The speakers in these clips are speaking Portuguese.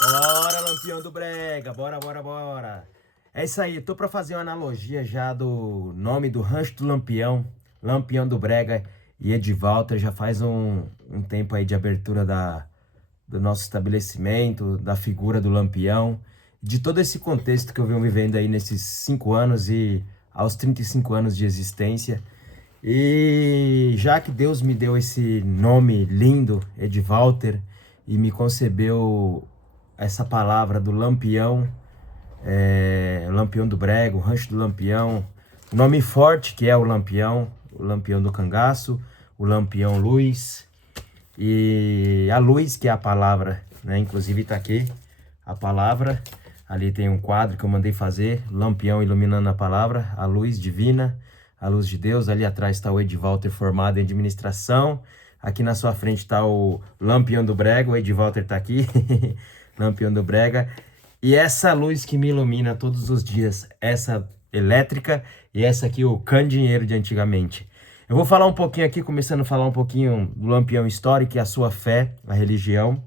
Bora, Lampião do Brega, bora. É isso aí, tô pra fazer uma analogia já do nome do Rancho do Lampião, Lampião do Brega e Edivalter. Já faz um tempo aí de abertura do nosso estabelecimento, da figura do Lampião, de todo esse contexto que eu venho vivendo aí nesses 5 anos e aos 35 anos de existência. E já que Deus me deu esse nome lindo, Edivalter, e me concebeu essa palavra do Lampião, Lampião do Brega, o Rancho do Lampião, o nome forte que é o Lampião do Cangaço, o Lampião Luz, e a luz que é a palavra, né? Inclusive tá aqui a palavra, ali tem um quadro que eu mandei fazer, Lampião iluminando a palavra, a luz divina, a luz de Deus. Ali atrás está o Edivalter formado em administração, aqui na sua frente está o Lampião do Brega, o Edivalter tá aqui, Lampião do Brega. E essa luz que me ilumina todos os dias, essa elétrica e essa aqui, o candinheiro de antigamente. Eu vou falar um pouquinho aqui, começando a falar um pouquinho do Lampião histórico e a sua fé, a religião,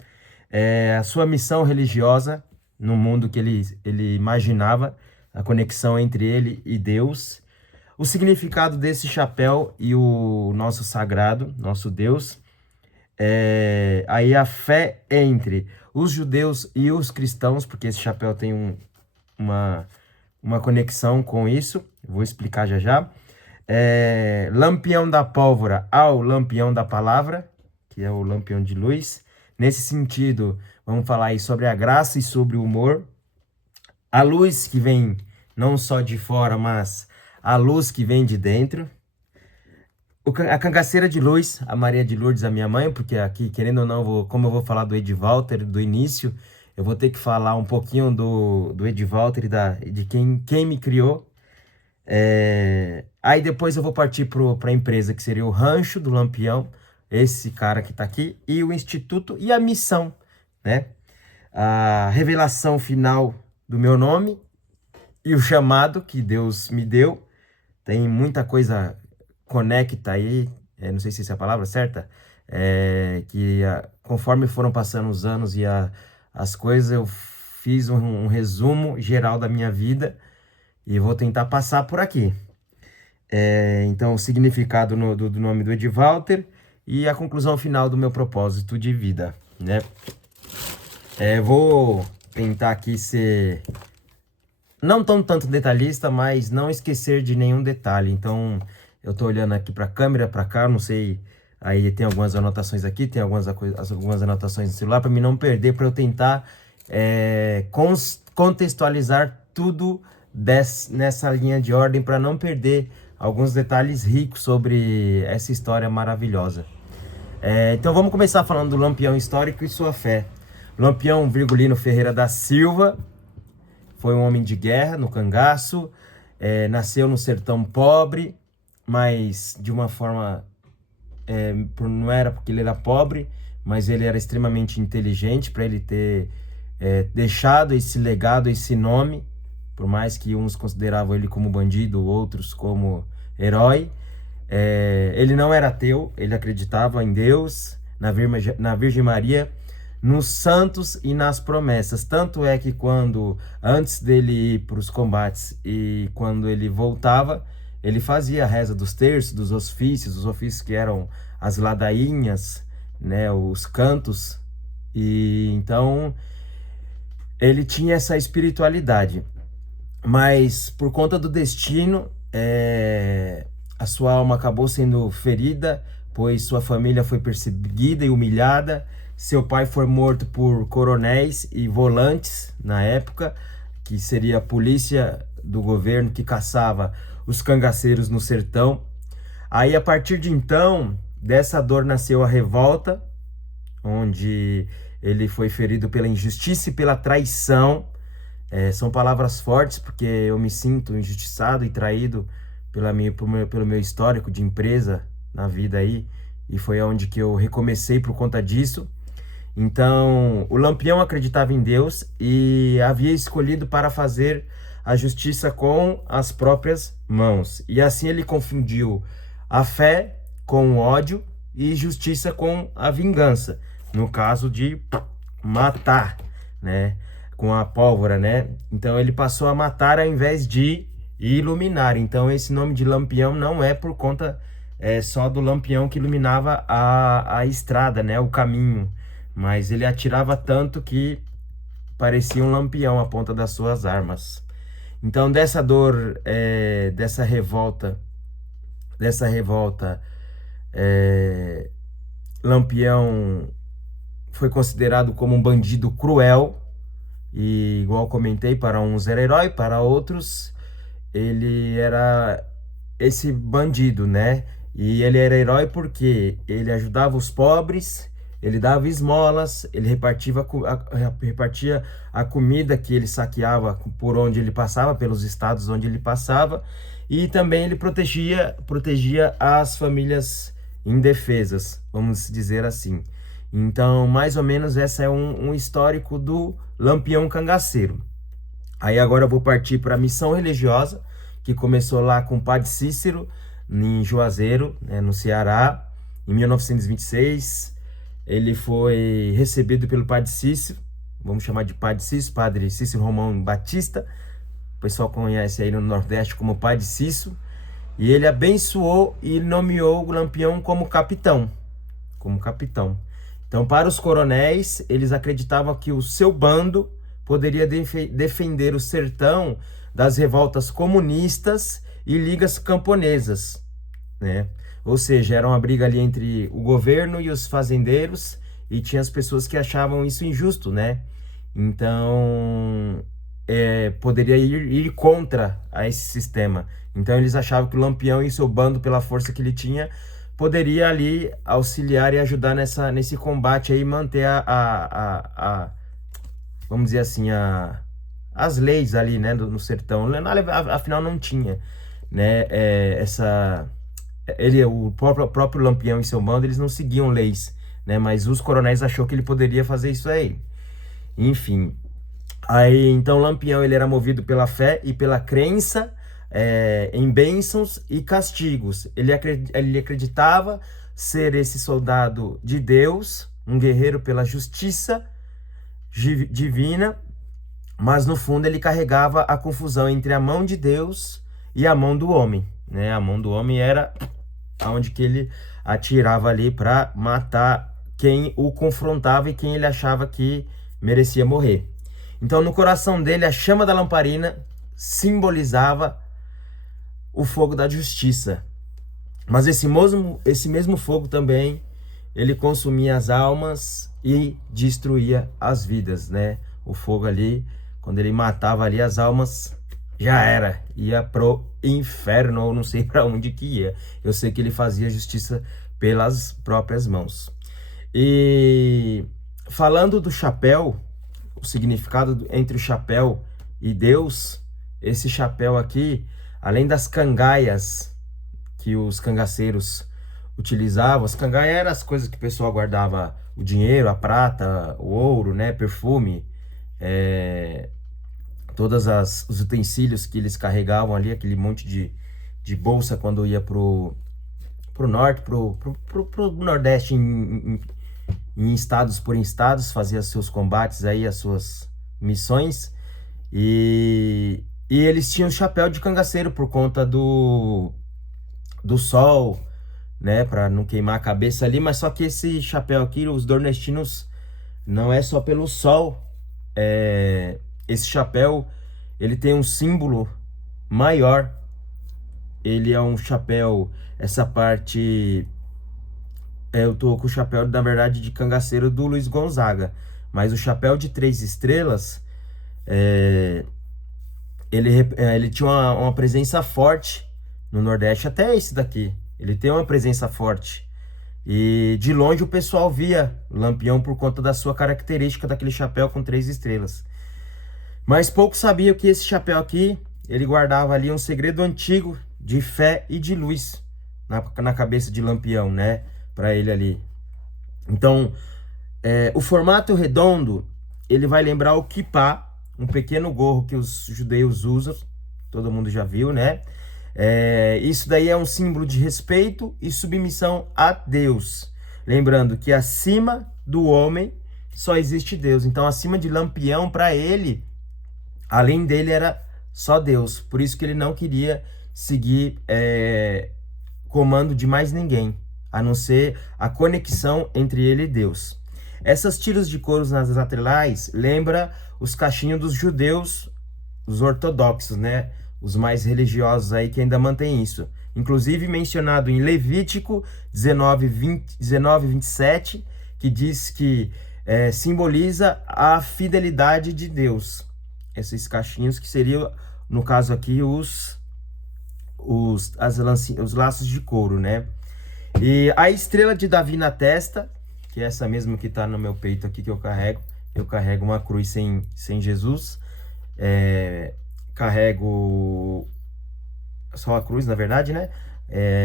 a sua missão religiosa no mundo que ele imaginava, a conexão entre ele e Deus, o significado desse chapéu e o nosso sagrado, nosso Deus, aí a fé entre os judeus e os cristãos, porque esse chapéu tem uma conexão com isso, vou explicar já. Lampião da pólvora ao lampião da palavra, que é o lampião de luz. Nesse sentido, vamos falar aí sobre a graça e sobre o humor. A luz que vem não só de fora, mas a luz que vem de dentro. A cangaceira de luz, a Maria de Lourdes, a minha mãe, porque aqui, querendo ou não, como eu vou falar do Edivalter, do início, eu vou ter que falar um pouquinho do Edivalter e de quem me criou. Aí depois eu vou partir para a empresa, que seria o Rancho do Lampião, esse cara que está aqui, e o Instituto e a missão, né? A revelação final do meu nome e o chamado que Deus me deu. Tem muita coisa conecta aí, não sei se essa é a palavra certa, conforme foram passando os anos e as coisas, eu fiz um resumo geral da minha vida e vou tentar passar por aqui. Então, o significado do nome do Edivalter e a conclusão final do meu propósito de vida, né? Vou tentar aqui ser não tanto detalhista, mas não esquecer de nenhum detalhe. Então, eu tô olhando aqui para a câmera, para cá, não sei, aí tem algumas anotações aqui, tem algumas anotações no celular, para mim não perder, para eu tentar contextualizar tudo nessa linha de ordem, para não perder alguns detalhes ricos sobre essa história maravilhosa. Então vamos começar falando do Lampião histórico e sua fé. Lampião Virgulino Ferreira da Silva foi um homem de guerra no cangaço, nasceu no sertão pobre, mas de uma forma, não era porque ele era pobre, mas ele era extremamente inteligente para ele ter deixado esse legado, esse nome, por mais que uns consideravam ele como bandido, outros como herói. Ele não era ateu, ele acreditava em Deus, na Virgem Maria, nos santos e nas promessas. Tanto é que antes dele ir para os combates e quando ele voltava, ele fazia a reza dos terços, dos ofícios, os ofícios que eram as ladainhas, né, os cantos. E então ele tinha essa espiritualidade. Mas por conta do destino, a sua alma acabou sendo ferida, pois sua família foi perseguida e humilhada. Seu pai foi morto por coronéis e volantes na época, que seria a polícia do governo que caçava os cangaceiros no sertão. Aí, a partir de então, dessa dor nasceu a revolta, onde ele foi ferido pela injustiça e pela traição. São palavras fortes, porque eu me sinto injustiçado e traído pelo meu histórico de empresa na vida aí, e foi onde que eu recomecei por conta disso. Então, o Lampião acreditava em Deus e havia escolhido para fazer a justiça com as próprias mãos. E assim ele confundiu a fé com o ódio e justiça com a vingança, no caso de matar, né? Com a pólvora, né? Então ele passou a matar ao invés de iluminar. Então esse nome de lampião não é por conta só do lampião que iluminava a estrada, né? O caminho. Mas ele atirava tanto que parecia um lampião a ponta das suas armas. Então dessa dor, dessa revolta, Lampião foi considerado como um bandido cruel. E igual comentei, para uns era herói, para outros ele era esse bandido, né? E ele era herói porque ele ajudava os pobres, ele dava esmolas, ele repartia a comida que ele saqueava por onde ele passava, pelos estados onde ele passava, e também ele protegia as famílias indefesas, vamos dizer assim. Então, mais ou menos, essa é um histórico do Lampião Cangaceiro. Aí agora eu vou partir para a missão religiosa, que começou lá com o Padre Cícero, em Juazeiro, né, no Ceará, em 1926. Ele foi recebido pelo Padre Cícero, vamos chamar de Padre Cícero, Padre Cícero Romão Batista, o pessoal conhece aí no Nordeste como Padre Cícero, e ele abençoou e nomeou o Lampião como capitão. Então, para os coronéis, eles acreditavam que o seu bando poderia defender o sertão das revoltas comunistas e ligas camponesas, né? Ou seja, era uma briga ali entre o governo e os fazendeiros, e tinha as pessoas que achavam isso injusto, né? Então, poderia ir contra a esse sistema. Então, eles achavam que o Lampião e seu bando, pela força que ele tinha, poderia ali auxiliar e ajudar nesse combate aí, manter vamos dizer assim, as leis ali, né, no sertão. Afinal não tinha, né, o próprio Lampião e seu bando, eles não seguiam leis, né, mas os coronéis achou que ele poderia fazer isso aí. Enfim, aí então Lampião ele era movido pela fé e pela crença em bênçãos e castigos. Ele acreditava ser esse soldado de Deus, um guerreiro pela justiça divina, mas no fundo ele carregava a confusão entre a mão de Deus e a mão do homem, né? A mão do homem era aonde que ele atirava ali para matar quem o confrontava e quem ele achava que merecia morrer. Então no coração dele a chama da lamparina simbolizava o fogo da justiça. Mas esse mesmo fogo também, ele consumia as almas e destruía as vidas, né? O fogo ali, quando ele matava ali as almas, já era. Ia pro inferno, ou não sei para onde que ia. Eu sei que ele fazia justiça pelas próprias mãos. E falando do chapéu, o significado entre o chapéu e Deus, esse chapéu aqui, além das cangaias que os cangaceiros utilizavam, as cangaias eram as coisas que o pessoal guardava o dinheiro, a prata, o ouro, né, perfume, todos os utensílios que eles carregavam ali, aquele monte de bolsa quando ia pro norte, pro nordeste, em estados por estados, fazia seus combates aí, as suas missões, e eles tinham chapéu de cangaceiro por conta do sol, né, para não queimar a cabeça ali. Mas só que esse chapéu aqui, os nordestinos, não é só pelo sol. Esse chapéu, ele tem um símbolo maior. Ele é um chapéu, essa parte, eu tô com o chapéu, na verdade, de cangaceiro do Luiz Gonzaga, mas o chapéu de 3 estrelas, ele tinha uma presença forte no Nordeste. Até esse daqui, ele tem uma presença forte. E de longe o pessoal via Lampião por conta da sua característica daquele chapéu com 3 estrelas. Mas pouco sabia que esse chapéu aqui, ele guardava ali um segredo antigo de fé e de luz na cabeça de Lampião, né? Para ele ali. Então, o formato redondo, ele vai lembrar o kippah, um pequeno gorro que os judeus usam, todo mundo já viu, né? Isso daí é um símbolo de respeito e submissão a Deus. Lembrando que acima do homem só existe Deus. Então, acima de Lampião, para ele, além dele era só Deus. Por isso que ele não queria seguir comando de mais ninguém, a não ser a conexão entre ele e Deus. Essas tiras de couros nas laterais lembra os cachinhos dos judeus, os ortodoxos, né? Os mais religiosos aí que ainda mantêm isso. Inclusive mencionado em Levítico 19, 27, que diz que simboliza a fidelidade de Deus. Esses cachinhos que seriam, no caso aqui, os laços de couro, né? E a estrela de Davi na testa, que é essa mesma que está no meu peito aqui que eu carrego uma cruz sem Jesus, carrego só a cruz, na verdade, né?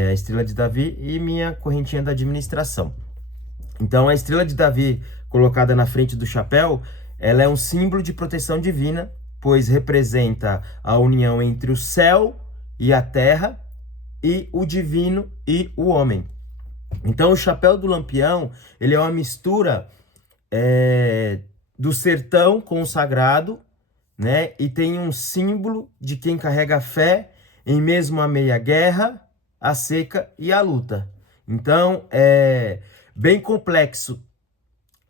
A estrela de Davi e minha correntinha da administração. Então, a estrela de Davi colocada na frente do chapéu, ela é um símbolo de proteção divina, pois representa a união entre o céu e a terra, e o divino e o homem. Então, o chapéu do Lampião, ele é uma mistura do sertão com o sagrado, né? E tem um símbolo de quem carrega a fé em mesmo a meia guerra, a seca e a luta. Então, é bem complexo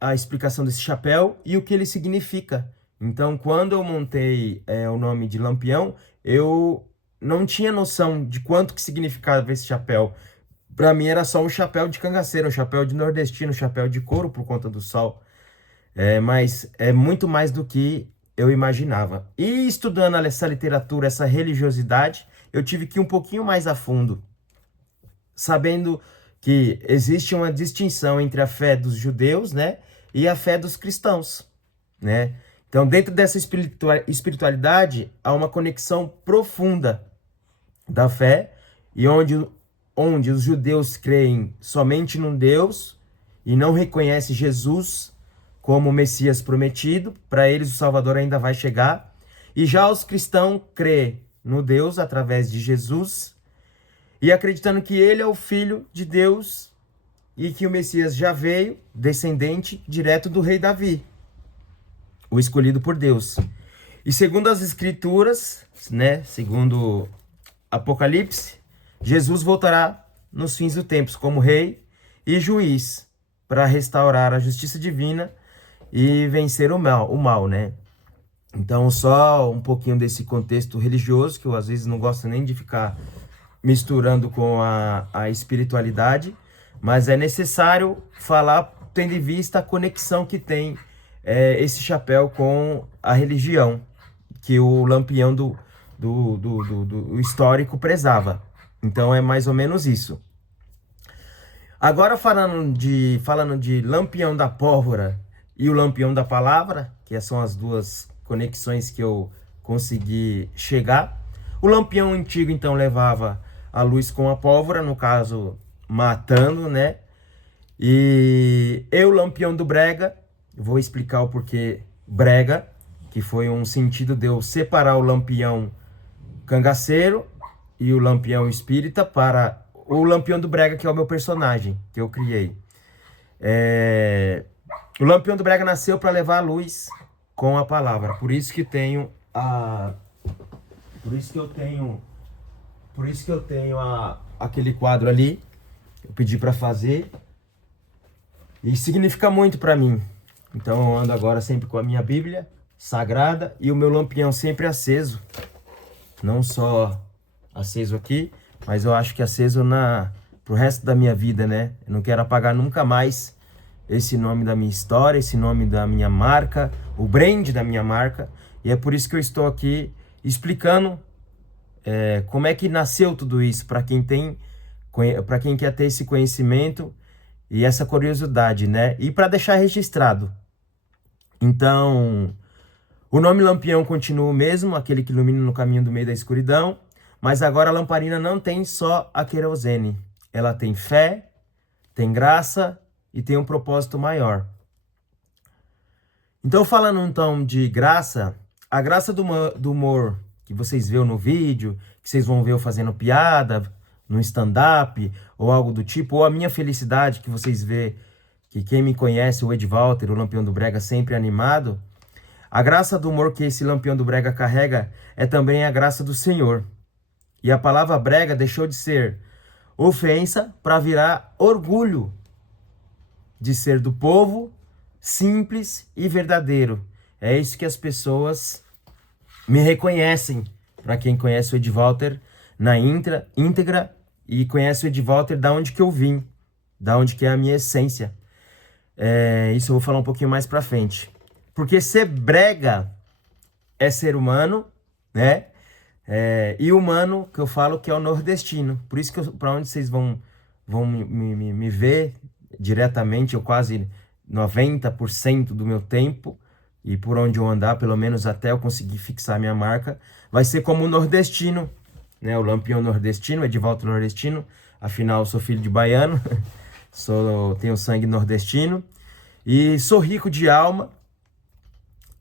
a explicação desse chapéu e o que ele significa. Então, quando eu montei o nome de Lampião, eu não tinha noção de quanto que significava esse chapéu. Para mim era só um chapéu de cangaceiro, um chapéu de nordestino, um chapéu de couro por conta do sol. Mas é muito mais do que eu imaginava. E estudando essa literatura, essa religiosidade, eu tive que ir um pouquinho mais a fundo, sabendo que existe uma distinção entre a fé dos judeus, né, e a fé dos cristãos, né? Então, dentro dessa espiritualidade, há uma conexão profunda da fé, e onde os judeus creem somente num Deus e não reconhecem Jesus como o Messias prometido. Para eles, o Salvador ainda vai chegar. E já os cristãos creem no Deus através de Jesus e acreditando que ele é o Filho de Deus e que o Messias já veio, descendente direto do rei Davi, o escolhido por Deus. E segundo as Escrituras, né, segundo Apocalipse, Jesus voltará nos fins dos tempos como rei e juiz para restaurar a justiça divina e vencer o mal, né? Então, só um pouquinho desse contexto religioso, que eu às vezes não gosto nem de ficar misturando com a espiritualidade, mas é necessário falar, tendo em vista a conexão que tem esse chapéu com a religião, que o Lampião do histórico prezava. Então é mais ou menos isso. Agora falando de Lampião da pólvora e o Lampião da palavra, que são as duas conexões que eu consegui chegar. O Lampião antigo então levava a luz com a pólvora, no caso matando, né? E o Lampião do brega, vou explicar o porquê brega, que foi um sentido de eu separar o Lampião cangaceiro e o Lampião espírita para o Lampião do brega, que é o meu personagem que eu criei. O Lampião do brega nasceu para levar a luz com a palavra. Por isso que eu tenho aquele quadro ali. Eu pedi para fazer e significa muito para mim. Então eu ando agora sempre com a minha Bíblia sagrada e o meu lampião sempre aceso. Não só aceso aqui, mas eu acho que aceso pro resto da minha vida, né? Eu não quero apagar nunca mais esse nome da minha história, esse nome da minha marca, o brand da minha marca. E é por isso que eu estou aqui explicando como é que nasceu tudo isso, para quem quer ter esse conhecimento e essa curiosidade, né? E para deixar registrado. Então, o nome Lampião continua o mesmo, aquele que ilumina no caminho do meio da escuridão, mas agora a lamparina não tem só a querosene. Ela tem fé, tem graça e tem um propósito maior. Então, falando então de graça, a graça do humor que vocês viram no vídeo, que vocês vão ver eu fazendo piada no stand-up ou algo do tipo, ou a minha felicidade que vocês vê que quem me conhece, o Edvalter, o Lampião do Brega, sempre animado, a graça do humor que esse Lampião do Brega carrega é também a graça do Senhor. E a palavra brega deixou de ser ofensa para virar orgulho de ser do povo simples e verdadeiro. É isso que as pessoas me reconhecem. Para quem conhece o Edvalter na íntegra e conhece o Edvalter da onde que eu vim, da onde que é a minha essência. Isso eu vou falar um pouquinho mais para frente. Porque ser brega é ser humano, né? E humano, que eu falo que é o nordestino. Por isso que para onde vocês vão me ver diretamente, eu quase 90% do meu tempo, e por onde eu andar, pelo menos até eu conseguir fixar minha marca, vai ser como o nordestino, né? O Lampião nordestino, Edvalter nordestino. Afinal, eu sou filho de baiano, tenho sangue nordestino, e sou rico de alma,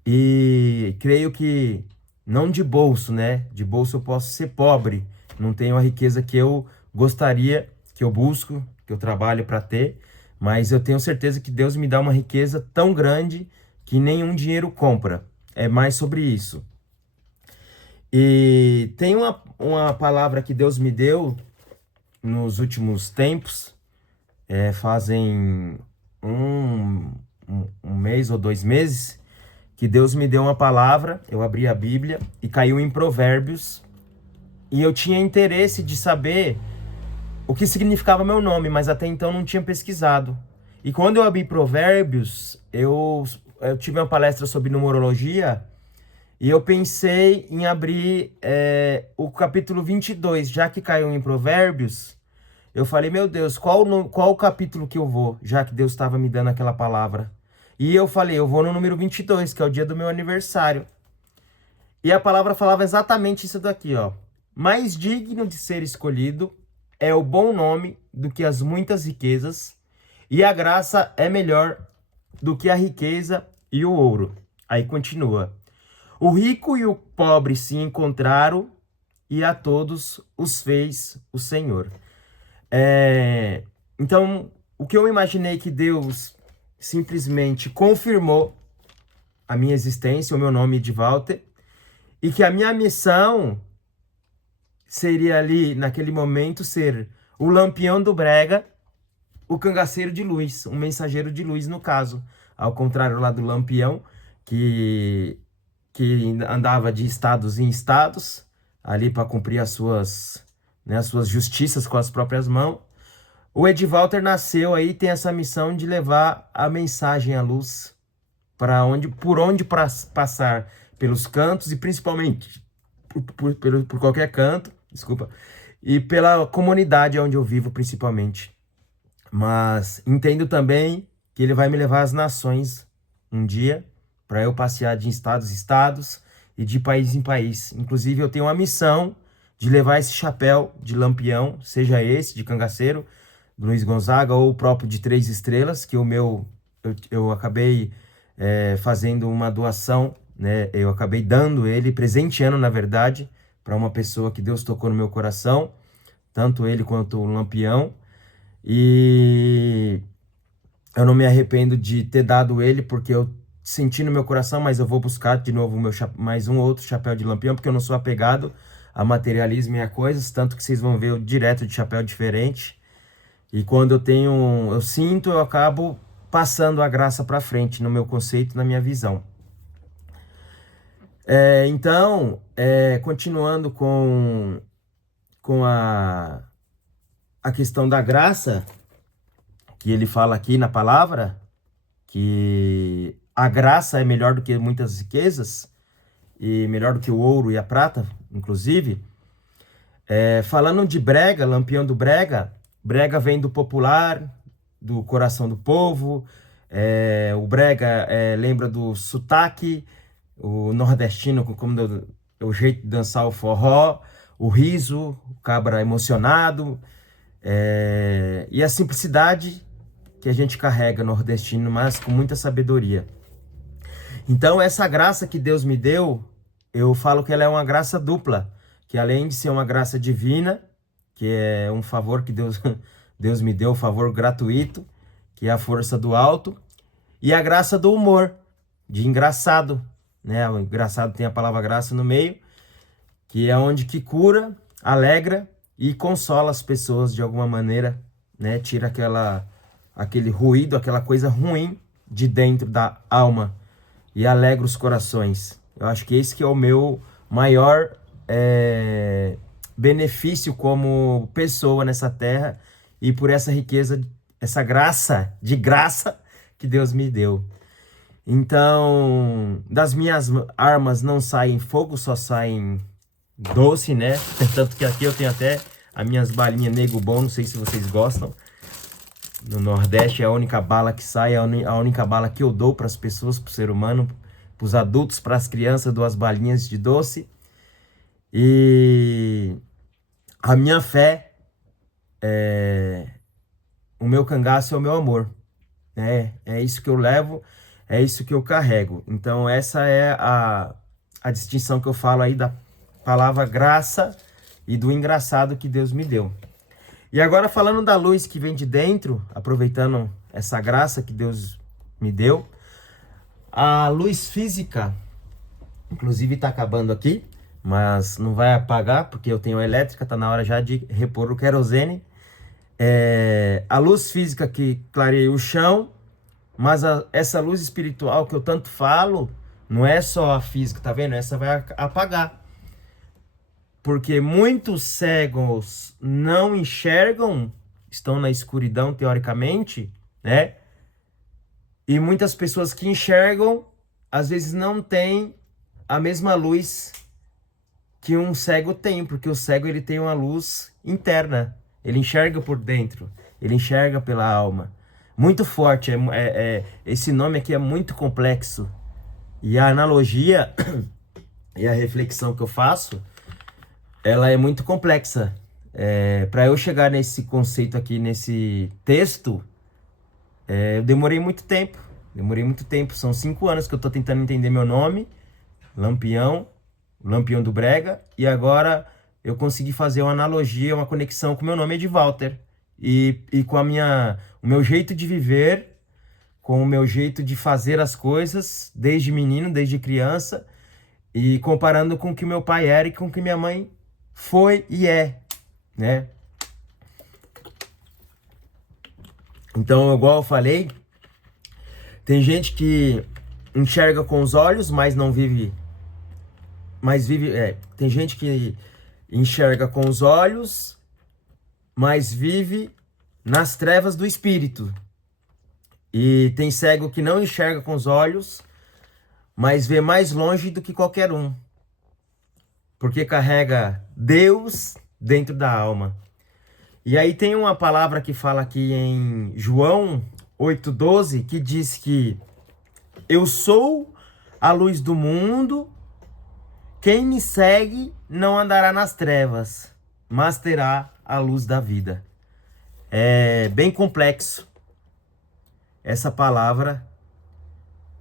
e creio que não de bolso, né? De bolso eu posso ser pobre, não tenho a riqueza que eu gostaria, que eu busco, que eu trabalho para ter, mas eu tenho certeza que Deus me dá uma riqueza tão grande que nenhum dinheiro compra. É mais sobre isso. E tem uma palavra que Deus me deu nos últimos tempos, fazem um mês ou 2 meses, que Deus me deu uma palavra, eu abri a Bíblia e caiu em Provérbios, e eu tinha interesse de saber o que significava meu nome, mas até então não tinha pesquisado. E quando eu abri Provérbios, eu tive uma palestra sobre numerologia, e eu pensei em abrir o capítulo 22, já que caiu em Provérbios. Eu falei, meu Deus, qual o capítulo que eu vou, já que Deus estava me dando aquela palavra? E eu falei, eu vou no número 22, que é o dia do meu aniversário. E a palavra falava exatamente isso daqui, ó. Mais digno de ser escolhido é o bom nome do que as muitas riquezas, e a graça é melhor do que a riqueza e o ouro. Aí continua. O rico e o pobre se encontraram, e a todos os fez o Senhor. Então, o que eu imaginei que Deus simplesmente confirmou a minha existência, o meu nome de Walter, e que a minha missão seria ali, naquele momento, ser o Lampião do Brega, o cangaceiro de luz, um mensageiro de luz, no caso. Ao contrário lá do Lampião, que andava de estados em estados, ali para cumprir as suas justiças com as próprias mãos. O Edvalter nasceu aí, tem essa missão de levar a mensagem à luz por onde passar, pelos cantos, e principalmente por qualquer canto, desculpa, e pela comunidade onde eu vivo principalmente. Mas entendo também que ele vai me levar às nações um dia, para eu passear de estados em estados e de país em país. Inclusive, eu tenho uma missão de levar esse chapéu de Lampião, seja esse de cangaceiro, do Luiz Gonzaga, ou o próprio de 3 estrelas, que eu acabei fazendo uma doação, né? Eu acabei dando ele, presenteando, na verdade, para uma pessoa que Deus tocou no meu coração, tanto ele quanto o Lampião. E eu não me arrependo de ter dado ele, porque eu senti no meu coração, mas eu vou buscar de novo mais um outro chapéu de Lampião, porque eu não sou apegado a materialismo e a coisas, tanto que vocês vão ver eu direto de chapéu diferente. E quando eu sinto, eu acabo passando a graça para frente no meu conceito, na minha visão. Então, continuando com a questão da graça, que ele fala aqui na palavra, que a graça é melhor do que muitas riquezas, e melhor do que o ouro e a prata, inclusive. Falando de brega, Lampião do Brega, brega vem do popular, do coração do povo. O brega lembra do sotaque, o nordestino, como o jeito de dançar o forró, o riso, o cabra emocionado, e a simplicidade que a gente carrega nordestino, mas com muita sabedoria. Então, essa graça que Deus me deu, eu falo que ela é uma graça dupla, que além de ser uma graça divina, que é um favor que Deus me deu, um favor gratuito, que é a força do alto, e a graça do humor, de engraçado, né? O engraçado tem a palavra graça no meio, que é onde que cura, alegra e consola as pessoas de alguma maneira, né? Tira aquele ruído, aquela coisa ruim de dentro da alma e alegra os corações. Eu acho que esse que é o meu maior benefício como pessoa nessa terra e por essa riqueza, essa graça, de graça que Deus me deu. Então, das minhas armas não saem fogo, só saem doce, né? Tanto que aqui eu tenho até as minhas balinhas Nego Bom, não sei se vocês gostam. No Nordeste é a única bala que sai, é a única bala que eu dou para as pessoas, para o ser humano, para os adultos, para as crianças, 2 balinhas de doce. E a minha fé, o meu cangaço é o meu amor. É isso que eu levo, é isso que eu carrego. Então essa é a distinção que eu falo aí da palavra graça e do engraçado que Deus me deu. E agora falando da luz que vem de dentro, aproveitando essa graça que Deus me deu, a luz física, inclusive está acabando aqui, mas não vai apagar porque eu tenho a elétrica, está na hora já de repor o querosene. A luz física que clareia o chão, mas essa luz espiritual que eu tanto falo, não é só a física, tá vendo? Essa vai apagar. Porque muitos cegos não enxergam, estão na escuridão teoricamente, né? E muitas pessoas que enxergam, às vezes não têm a mesma luz que um cego tem, porque o cego ele tem uma luz interna, ele enxerga por dentro, ele enxerga pela alma. Muito forte, esse nome aqui é muito complexo. E a analogia e a reflexão que eu faço, ela é muito complexa. Para eu chegar nesse conceito aqui, nesse texto, eu demorei muito tempo. São 5 anos que eu estou tentando entender meu nome, Lampião do Brega, e agora eu consegui fazer uma analogia, uma conexão com o meu nome Edvalter. E com o meu jeito de viver, com o meu jeito de fazer as coisas, desde menino, desde criança, e comparando com o que meu pai era e com o que minha mãe foi e é, né? Então, igual eu falei, tem gente que enxerga com os olhos, mas não vive, tem gente que enxerga com os olhos, mas vive nas trevas do espírito. E tem cego que não enxerga com os olhos, mas vê mais longe do que qualquer um, porque carrega Deus dentro da alma. E aí tem uma palavra que fala aqui em João 8,12, que diz que eu sou a luz do mundo, quem me segue não andará nas trevas, mas terá a luz da vida. É bem complexo essa palavra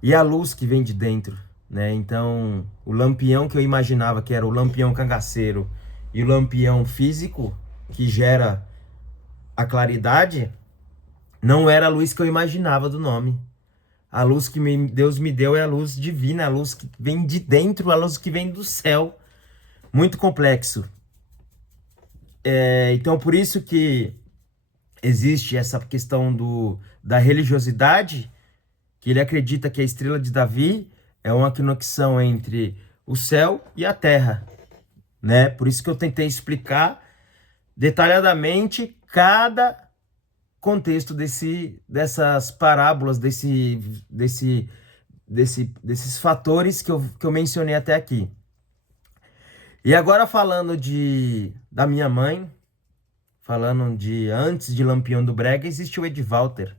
e a luz que vem de dentro, né? Então, o lampião que eu imaginava que era o lampião cangaceiro e o lampião físico que gera a claridade, não era a luz que eu imaginava do nome. A luz que Deus me deu é a luz divina, a luz que vem de dentro, a luz que vem do céu. Muito complexo. Então, por isso que existe essa questão da religiosidade, que ele acredita que a estrela de Davi é uma conexão entre o céu e a terra, né? Por isso que eu tentei explicar detalhadamente cada contexto dessas parábolas, desses fatores que eu mencionei até aqui. E agora falando da minha mãe, falando de antes de Lampião do Brega, existe o Edvalter.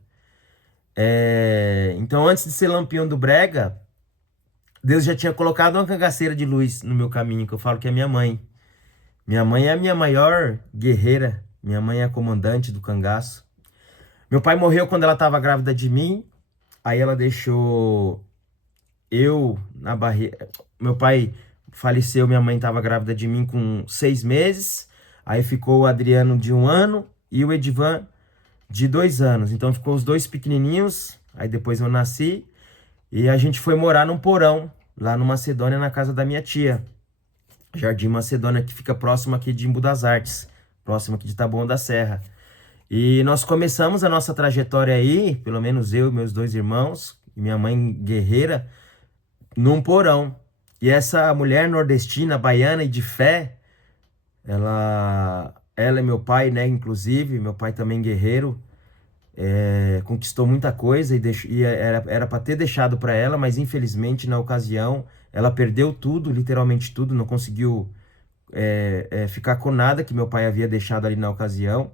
Então, antes de ser Lampião do Brega, Deus já tinha colocado uma cangaceira de luz no meu caminho, que eu falo que é minha mãe. Minha mãe é a minha maior guerreira. Minha mãe é a comandante do cangaço. Meu pai morreu quando ela estava grávida de mim. Aí ela deixou eu na barriga. Meu pai faleceu, minha mãe estava grávida de mim com 6 meses. Aí ficou o Adriano de 1 ano e o Edivan de 2 anos. Então ficou os dois pequenininhos, aí depois eu nasci e a gente foi morar num porão, lá no Macedônia, na casa da minha tia. Jardim Macedônia, que fica próximo aqui de Embu das Artes, próximo aqui de Taboão da Serra. E nós começamos a nossa trajetória aí, pelo menos eu e meus dois irmãos, e minha mãe guerreira, num porão. E essa mulher nordestina, baiana e de fé, ela é meu pai, né? Inclusive, meu pai também guerreiro, conquistou muita coisa e era para ter deixado para ela, mas infelizmente na ocasião ela perdeu tudo, literalmente tudo, não conseguiu ficar com nada que meu pai havia deixado ali na ocasião.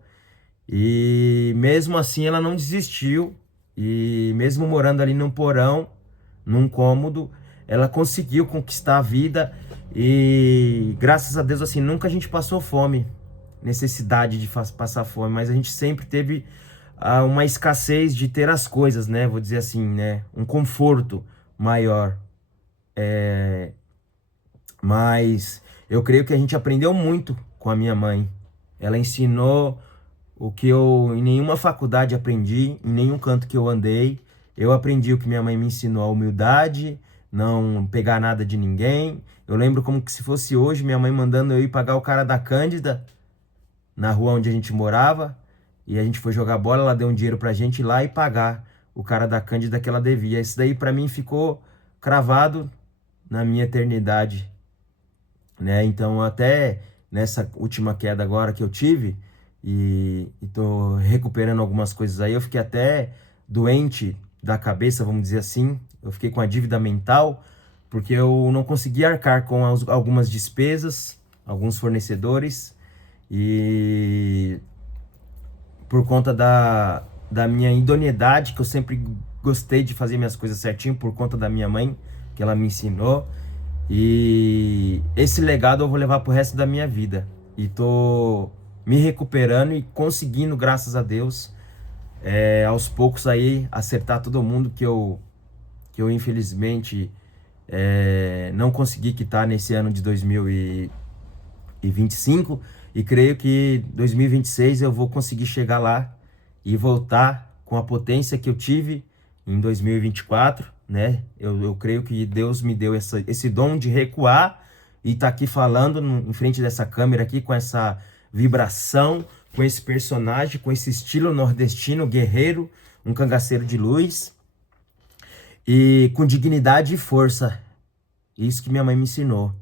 E mesmo assim ela não desistiu, e mesmo morando ali num porão, num cômodo, ela conseguiu conquistar a vida. E graças a Deus, assim, nunca a gente passou fome, necessidade de passar fome, mas a gente sempre teve uma escassez de ter as coisas, né? Vou dizer assim, né? Um conforto maior. Mas eu creio que a gente aprendeu muito com a minha mãe. Ela ensinou o que eu em nenhuma faculdade aprendi, em nenhum canto que eu andei. Eu aprendi o que minha mãe me ensinou, a humildade, não pegar nada de ninguém. Eu lembro como que se fosse hoje, minha mãe mandando eu ir pagar o cara da Cândida, na rua onde a gente morava, e a gente foi jogar bola, ela deu um dinheiro pra gente ir lá e pagar o cara da Cândida que ela devia. Isso daí pra mim ficou cravado na minha eternidade, né? Então até nessa última queda agora que eu tive, e tô recuperando algumas coisas aí, eu fiquei até doente da cabeça, vamos dizer assim. Eu fiquei com a dívida mental, porque eu não conseguia arcar com algumas despesas, alguns fornecedores, e por conta da minha idoneidade, que eu sempre gostei de fazer minhas coisas certinho, por conta da minha mãe, que ela me ensinou. E esse legado eu vou levar pro resto da minha vida. E tô me recuperando e conseguindo, graças a Deus, aos poucos aí, acertar todo mundo que eu infelizmente não consegui quitar nesse ano de 2025. E creio que 2026 eu vou conseguir chegar lá e voltar com a potência que eu tive em 2024, né? Eu creio que Deus me deu esse dom de recuar e tá aqui falando em frente dessa câmera aqui, com essa vibração, com esse personagem, com esse estilo nordestino, guerreiro, um cangaceiro de luz, e com dignidade e força. Isso que minha mãe me ensinou.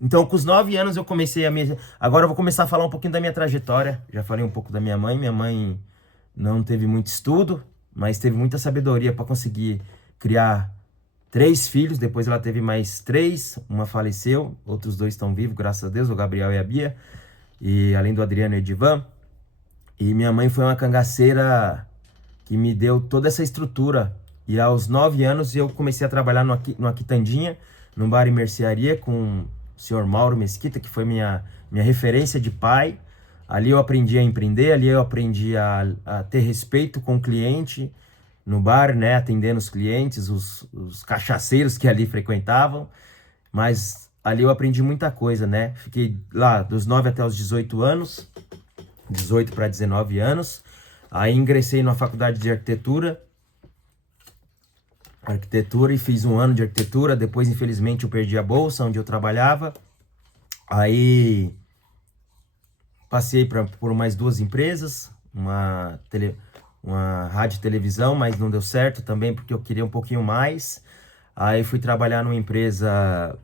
Então, com os 9 anos eu comecei Agora eu vou começar a falar um pouquinho da minha trajetória. Já falei um pouco da minha mãe. Minha mãe não teve muito estudo, mas teve muita sabedoria para conseguir criar 3 filhos. Depois ela teve mais 3, uma faleceu, outros 2 estão vivos, graças a Deus, o Gabriel e a Bia, e além do Adriano e Edivan. E minha mãe foi uma cangaceira que me deu toda essa estrutura. E aos 9 anos eu comecei a trabalhar no Aquitandinha, num bar e mercearia, com o senhor Mauro Mesquita, que foi minha referência de pai. Ali eu aprendi a empreender, ali eu aprendi a ter respeito com o cliente no bar, né? Atendendo os clientes, os cachaceiros que ali frequentavam. Mas ali eu aprendi muita coisa, né? Fiquei lá dos 9 até os 18 anos, 18 para 19 anos. Aí ingressei na faculdade de arquitetura e fiz 1 ano de arquitetura. Depois, infelizmente, eu perdi a bolsa onde eu trabalhava. Aí passei por mais 2 empresas, uma rádio e televisão, mas não deu certo também porque eu queria um pouquinho mais. Aí fui trabalhar numa empresa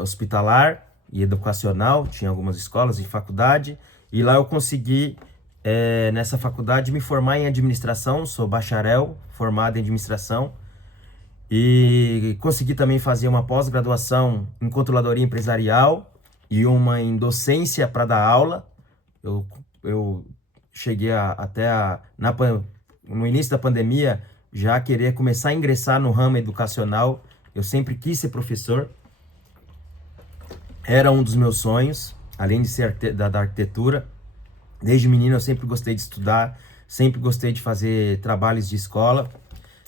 hospitalar e educacional, tinha algumas escolas e faculdade, e lá eu consegui, nessa faculdade, me formar em administração. Sou bacharel, formado em administração, e consegui também fazer uma pós-graduação em controladoria empresarial e uma em docência para dar aula. Eu cheguei no início da pandemia, já a querer começar a ingressar no ramo educacional. Eu sempre quis ser professor, era um dos meus sonhos, além de ser da arquitetura. Desde menino eu sempre gostei de estudar, sempre gostei de fazer trabalhos de escola,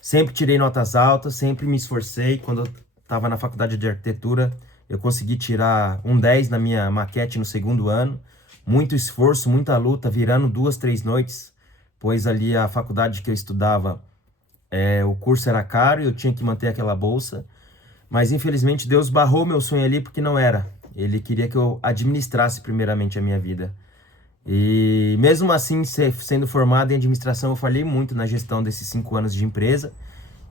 sempre tirei notas altas, sempre me esforcei. Quando eu estava na faculdade de arquitetura, eu consegui tirar um 10 na minha maquete no 2º ano, muito esforço, muita luta, virando 2, 3 noites, pois ali a faculdade que eu estudava, o curso era caro e eu tinha que manter aquela bolsa. Mas infelizmente Deus barrou meu sonho ali porque não era. Ele queria que eu administrasse primeiramente a minha vida. E mesmo assim, sendo formado em administração, eu falhei muito na gestão desses 5 anos de empresa.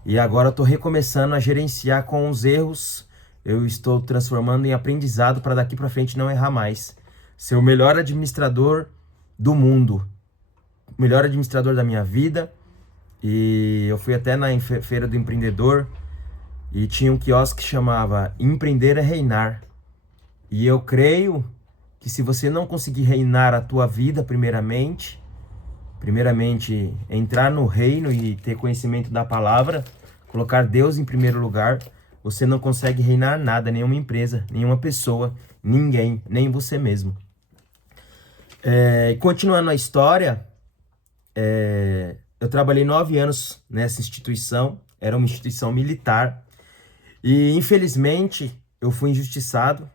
E agora estou recomeçando a gerenciar com os erros. Eu estou transformando em aprendizado para daqui para frente não errar mais. Ser o melhor administrador do mundo. O melhor administrador da minha vida. E eu fui até na feira do empreendedor e tinha um quiosque que chamava Empreender é Reinar. E eu creio que se você não conseguir reinar a tua vida primeiramente entrar no reino e ter conhecimento da palavra, colocar Deus em primeiro lugar, você não consegue reinar nada, nenhuma empresa, nenhuma pessoa, ninguém, nem você mesmo. Continuando a história, eu trabalhei 9 anos nessa instituição, era uma instituição militar, e infelizmente eu fui injustiçado.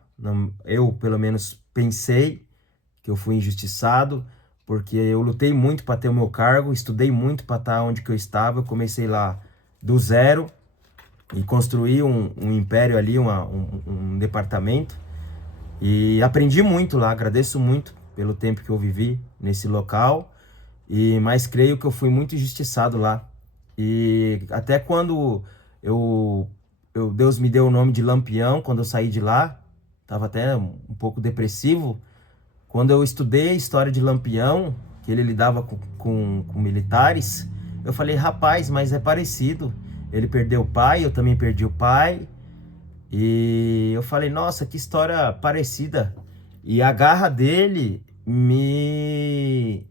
Eu pelo menos pensei que eu fui injustiçado, porque eu lutei muito para ter o meu cargo, estudei muito para estar onde que eu estava. Eu comecei lá do zero e construí um império ali, um departamento, e aprendi muito lá. Agradeço muito pelo tempo que eu vivi nesse local, mas creio que eu fui muito injustiçado lá. E até quando Deus me deu o nome de Lampião, quando eu saí de lá, estava até um pouco depressivo. Quando eu estudei a história de Lampião, que ele lidava com militares, eu falei, rapaz, mas é parecido. Ele perdeu o pai, eu também perdi o pai. E eu falei, nossa, que história parecida. E a garra dele me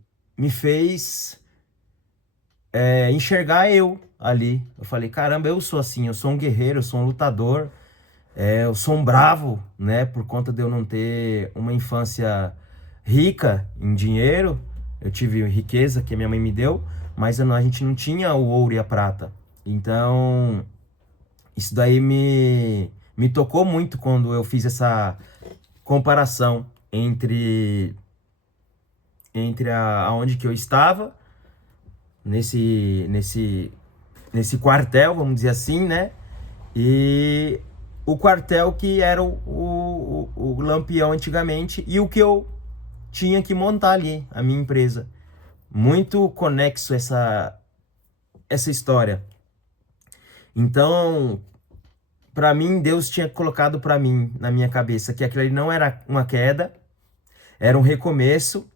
fez enxergar eu ali. Eu falei, caramba, eu sou assim, eu sou um guerreiro, eu sou um lutador. Eu sou um bravo, né? Por conta de eu não ter uma infância rica em dinheiro. Eu tive riqueza que a minha mãe me deu, mas a gente não tinha o ouro e a prata. Então, isso daí me tocou muito quando eu fiz essa comparação entre aonde que eu estava, nesse quartel, vamos dizer assim, né? E o quartel que era o Lampião antigamente, e o que eu tinha que montar ali, a minha empresa. Muito conexo essa história. Então, para mim, Deus tinha colocado para mim, na minha cabeça, que aquilo ali não era uma queda, era um recomeço,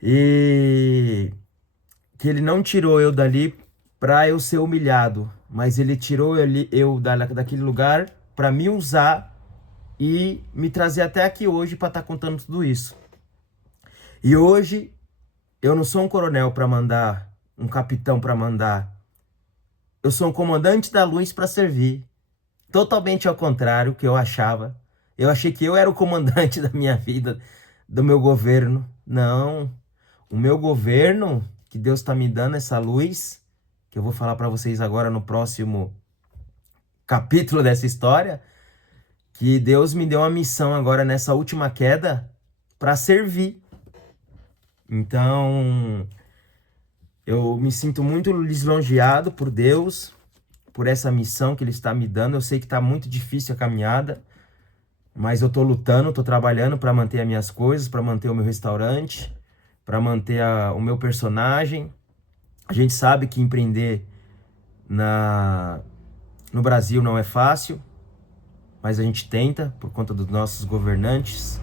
e que Ele não tirou eu dali para eu ser humilhado, mas Ele tirou eu daquele lugar para me usar e me trazer até aqui hoje para estar contando tudo isso. E hoje eu não sou um coronel para mandar, um capitão para mandar. Eu sou um comandante da luz para servir. Totalmente ao contrário do que eu achava. Eu achei que eu era o comandante da minha vida, do meu governo. Não. O meu governo, que Deus está me dando essa luz, que eu vou falar para vocês agora no próximo capítulo dessa história, que Deus me deu uma missão agora nessa última queda para servir. Então, eu me sinto muito lisonjeado por Deus, por essa missão que Ele está me dando. Eu sei que está muito difícil a caminhada, mas eu estou lutando, estou trabalhando para manter as minhas coisas, para manter o meu restaurante, para manter o meu personagem. A gente sabe que empreender no Brasil não é fácil, mas a gente tenta por conta dos nossos governantes,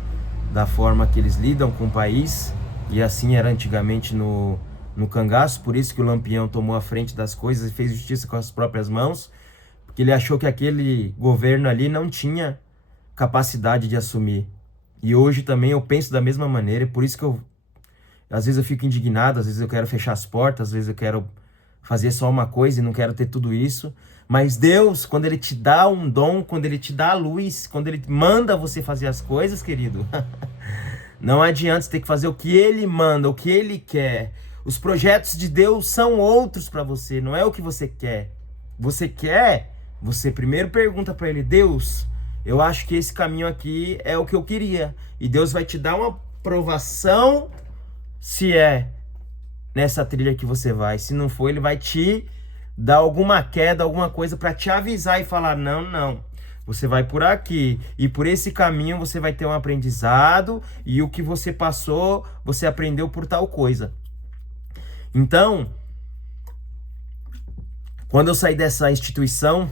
da forma que eles lidam com o país, e assim era antigamente no cangaço. Por isso que o Lampião tomou a frente das coisas e fez justiça com as próprias mãos, porque ele achou que aquele governo ali não tinha capacidade de assumir. E hoje também eu penso da mesma maneira, por isso que às vezes eu fico indignado, às vezes eu quero fechar as portas, às vezes eu quero fazer só uma coisa e não quero ter tudo isso. Mas Deus, quando Ele te dá um dom, quando Ele te dá a luz, quando Ele manda você fazer as coisas, querido, não adianta você ter que fazer o que Ele manda, o que Ele quer. Os projetos de Deus são outros para você, não é o que você quer. Você primeiro pergunta para Ele, Deus, eu acho que esse caminho aqui é o que eu queria. E Deus vai te dar uma provação se é nessa trilha que você vai. Se não for, ele vai te dar alguma queda, alguma coisa para te avisar e falar, não, não. Você vai por aqui. E por esse caminho você vai ter um aprendizado. E o que você passou, você aprendeu por tal coisa. Então, quando eu saí dessa instituição,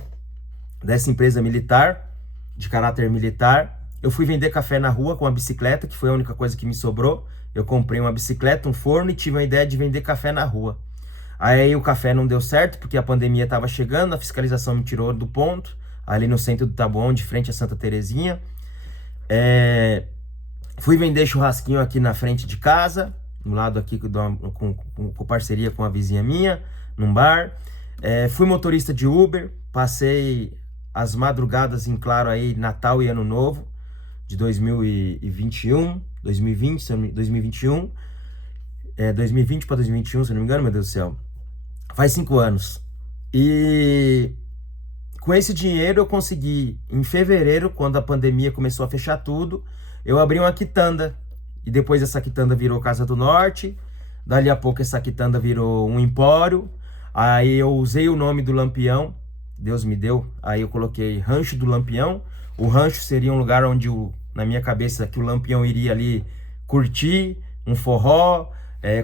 dessa empresa militar, de caráter militar, eu fui vender café na rua com a bicicleta, que foi a única coisa que me sobrou. Eu comprei uma bicicleta, um forno e tive a ideia de vender café na rua. Aí o café não deu certo, porque a pandemia estava chegando, a fiscalização me tirou do ponto, ali no centro do Taboão, de frente a Santa Terezinha. Fui vender churrasquinho aqui na frente de casa, no lado aqui com parceria com a vizinha minha, num bar. Fui motorista de Uber, passei as madrugadas em claro aí, Natal e Ano Novo, de 2021, 2021, 2020 para 2021, se não me engano, meu Deus do céu. Faz 5 anos. E com esse dinheiro eu consegui, em fevereiro, quando a pandemia começou a fechar tudo, eu abri uma quitanda. E depois essa quitanda virou Casa do Norte. Dali a pouco essa quitanda virou um empório. Aí eu usei o nome do Lampião, Deus me deu. Aí eu coloquei Rancho do Lampião. O rancho seria um lugar onde, na minha cabeça, que o Lampião iria ali curtir um forró,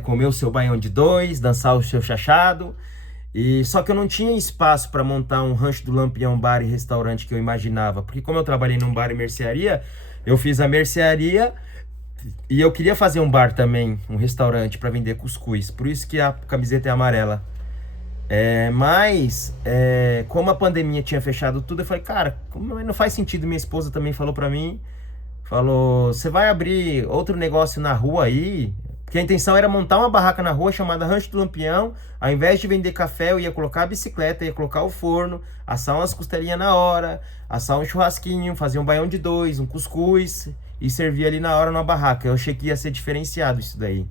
comer o seu baião de dois, dançar o seu chachado. E só que eu não tinha espaço para montar um Rancho do Lampião bar e restaurante que eu imaginava. Porque como eu trabalhei num bar e mercearia, eu fiz a mercearia e eu queria fazer um bar também, um restaurante para vender cuscuz. Por isso que a camiseta é amarela. Mas como a pandemia tinha fechado tudo, eu falei, cara, não faz sentido. Minha esposa também falou pra mim, você vai abrir outro negócio na rua aí? Porque a intenção era montar uma barraca na rua chamada Rancho do Lampião. Ao invés de vender café, eu ia colocar a bicicleta, ia colocar o forno, assar umas costelinhas na hora, assar um churrasquinho, fazer um baião de dois, um cuscuz e servir ali na hora numa barraca. Eu achei que ia ser diferenciado isso daí.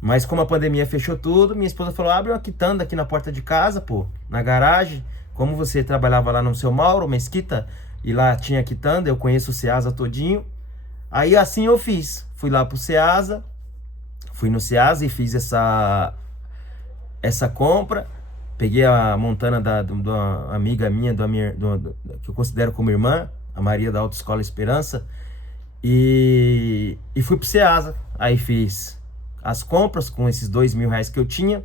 Mas como a pandemia fechou tudo, minha esposa falou, abre uma quitanda aqui na porta de casa, pô, na garagem. Como você trabalhava lá no Seu Mauro, Mesquita, e lá tinha quitanda, eu conheço o Ceasa todinho. Aí assim eu fiz, fui lá pro Ceasa, fui no Ceasa e fiz essa compra. Peguei a montana de uma amiga minha, que eu considero como irmã, a Maria da Autoescola Esperança, e fui pro Ceasa. Aí fiz as compras com esses R$2.000 que eu tinha.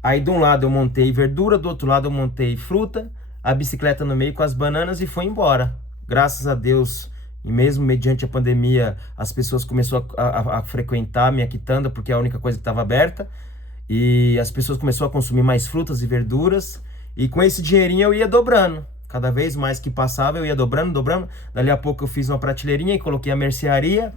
Aí de um lado eu montei verdura, do outro lado eu montei fruta, a bicicleta no meio com as bananas e foi embora. Graças a Deus, e mesmo mediante a pandemia, as pessoas começaram a frequentar a minha quitanda, porque é a única coisa que estava aberta. E as pessoas começaram a consumir mais frutas e verduras. E com esse dinheirinho eu ia dobrando. Cada vez mais que passava eu ia dobrando. Dali a pouco eu fiz uma prateleirinha e coloquei a mercearia.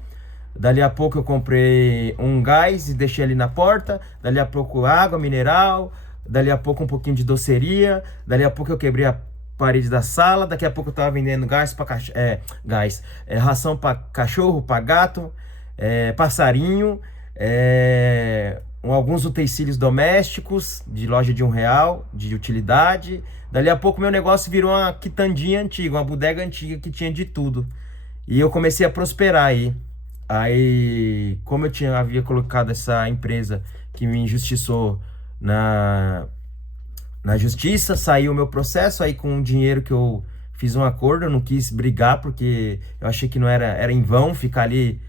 Dali a pouco eu comprei um gás e deixei ali na porta. Dali a pouco água mineral. Dali a pouco um pouquinho de doceria. Dali a pouco eu quebrei a parede da sala. Daqui a pouco eu tava vendendo ração para cachorro, para gato, passarinho, alguns utensílios domésticos de loja de R$1 de utilidade. Dali a pouco meu negócio virou uma quitandinha antiga, uma bodega antiga que tinha de tudo. E eu comecei a prosperar aí. Aí, como eu havia colocado essa empresa que me injustiçou na justiça, saiu o meu processo. Aí com o dinheiro que eu fiz um acordo, eu não quis brigar, porque eu achei que não era em vão ficar ali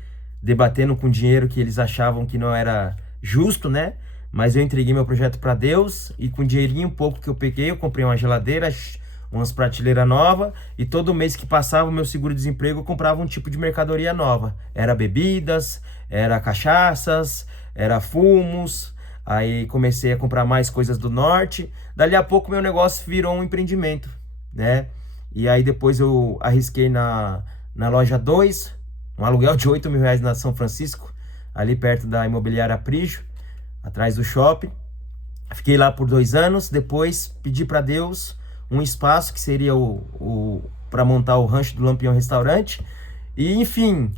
debatendo com dinheiro que eles achavam que não era justo, né? Mas eu entreguei meu projeto para Deus e com o dinheirinho pouco que eu peguei, eu comprei uma geladeira, umas prateleiras novas, e todo mês que passava o meu seguro-desemprego eu comprava um tipo de mercadoria nova. Era bebidas, era cachaças, era fumos. Aí comecei a comprar mais coisas do norte. Dali a pouco meu negócio virou um empreendimento, né? E aí depois eu arrisquei na loja 2, um aluguel de R$8.000 na São Francisco, ali perto da imobiliária Prijo, atrás do shopping. Fiquei lá por 2 anos, depois pedi para Deus um espaço que seria para montar o Rancho do Lampião Restaurante. E enfim,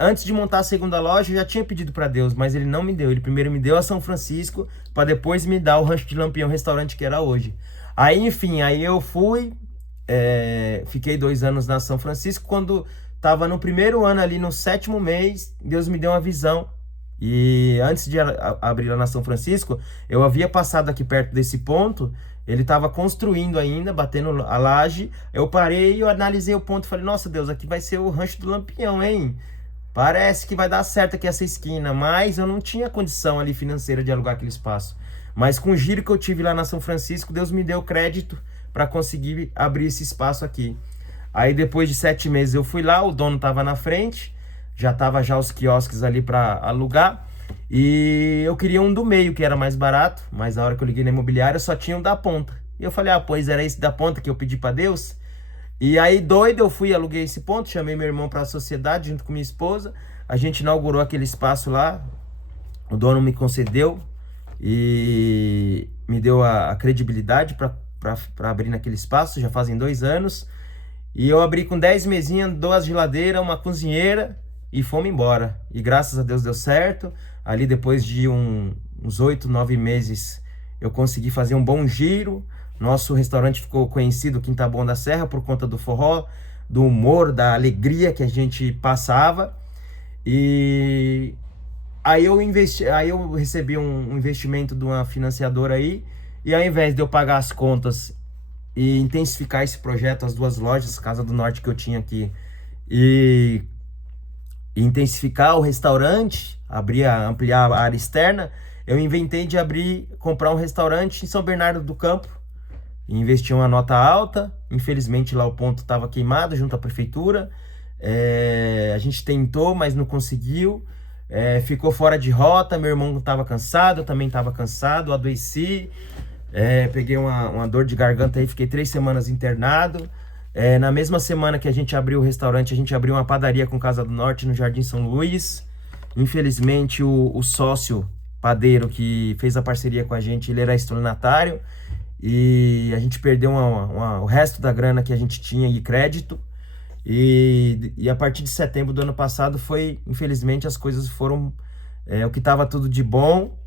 antes de montar a segunda loja, eu já tinha pedido para Deus, mas ele não me deu. Ele primeiro me deu a São Francisco, para depois me dar o Rancho do Lampião Restaurante, que era hoje. Aí enfim, aí eu fui, fiquei 2 anos na São Francisco. Quando estava no primeiro ano ali, no 7º mês, Deus me deu uma visão. E antes de abrir lá na São Francisco, eu havia passado aqui perto desse ponto, ele estava construindo ainda, batendo a laje. Eu parei e eu analisei o ponto e falei, nossa Deus, aqui vai ser o Rancho do Lampião, hein? Parece que vai dar certo aqui essa esquina, mas eu não tinha condição ali financeira de alugar aquele espaço. Mas com o giro que eu tive lá na São Francisco, Deus me deu crédito para conseguir abrir esse espaço aqui. Aí depois de 7 meses eu fui lá, o dono estava na frente, já estava já os quiosques ali para alugar. E eu queria um do meio, que era mais barato, mas na hora que eu liguei na imobiliária só tinha um da ponta. E eu falei, pois era esse da ponta que eu pedi para Deus. E aí, doido, eu fui, aluguei esse ponto, chamei meu irmão para a sociedade junto com minha esposa. A gente inaugurou aquele espaço lá, o dono me concedeu e me deu a credibilidade para abrir naquele espaço, já fazem 2 anos. E eu abri com 10 mesinhas, 2 geladeiras, uma cozinheira e fomos embora. E graças a Deus deu certo. Ali depois de uns 8, 9 meses eu consegui fazer um bom giro. Nosso restaurante ficou conhecido, Quinta Bom da Serra, por conta do forró, do humor, da alegria que a gente passava. E aí eu recebi um investimento de uma financiadora aí, e ao invés de eu pagar as contas e intensificar esse projeto, as 2 lojas, Casa do Norte que eu tinha aqui, e intensificar o restaurante, ampliar a área externa, eu inventei de comprar um restaurante em São Bernardo do Campo, e investi uma nota alta. Infelizmente lá o ponto estava queimado junto à prefeitura. A gente tentou, mas não conseguiu. Ficou fora de rota. Meu irmão estava cansado, eu também estava cansado, adoeci. Peguei uma dor de garganta aí, fiquei 3 semanas internado. Na mesma semana que a gente abriu o restaurante, a gente abriu uma padaria com Casa do Norte no Jardim São Luís. Infelizmente o sócio padeiro que fez a parceria com a gente, ele era estelionatário. E a gente perdeu o resto da grana que a gente tinha de crédito. E a partir de setembro do ano passado infelizmente, as coisas foram... o que estava tudo de bom,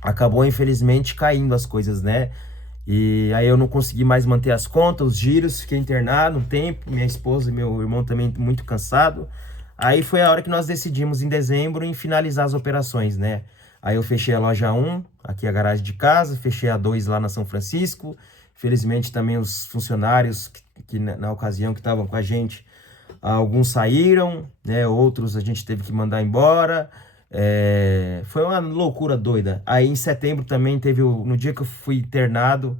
acabou, infelizmente, caindo as coisas, né? E aí eu não consegui mais manter as contas, os giros, fiquei internado um tempo, minha esposa e meu irmão também muito cansado. Aí foi a hora que nós decidimos, em dezembro, em finalizar as operações, né? Aí eu fechei a loja 1, aqui a garagem de casa, fechei a 2 lá na São Francisco. Felizmente também os funcionários que na ocasião que estavam com a gente, alguns saíram, né? Outros a gente teve que mandar embora. Foi uma loucura doida. Aí em setembro também no dia que eu fui internado,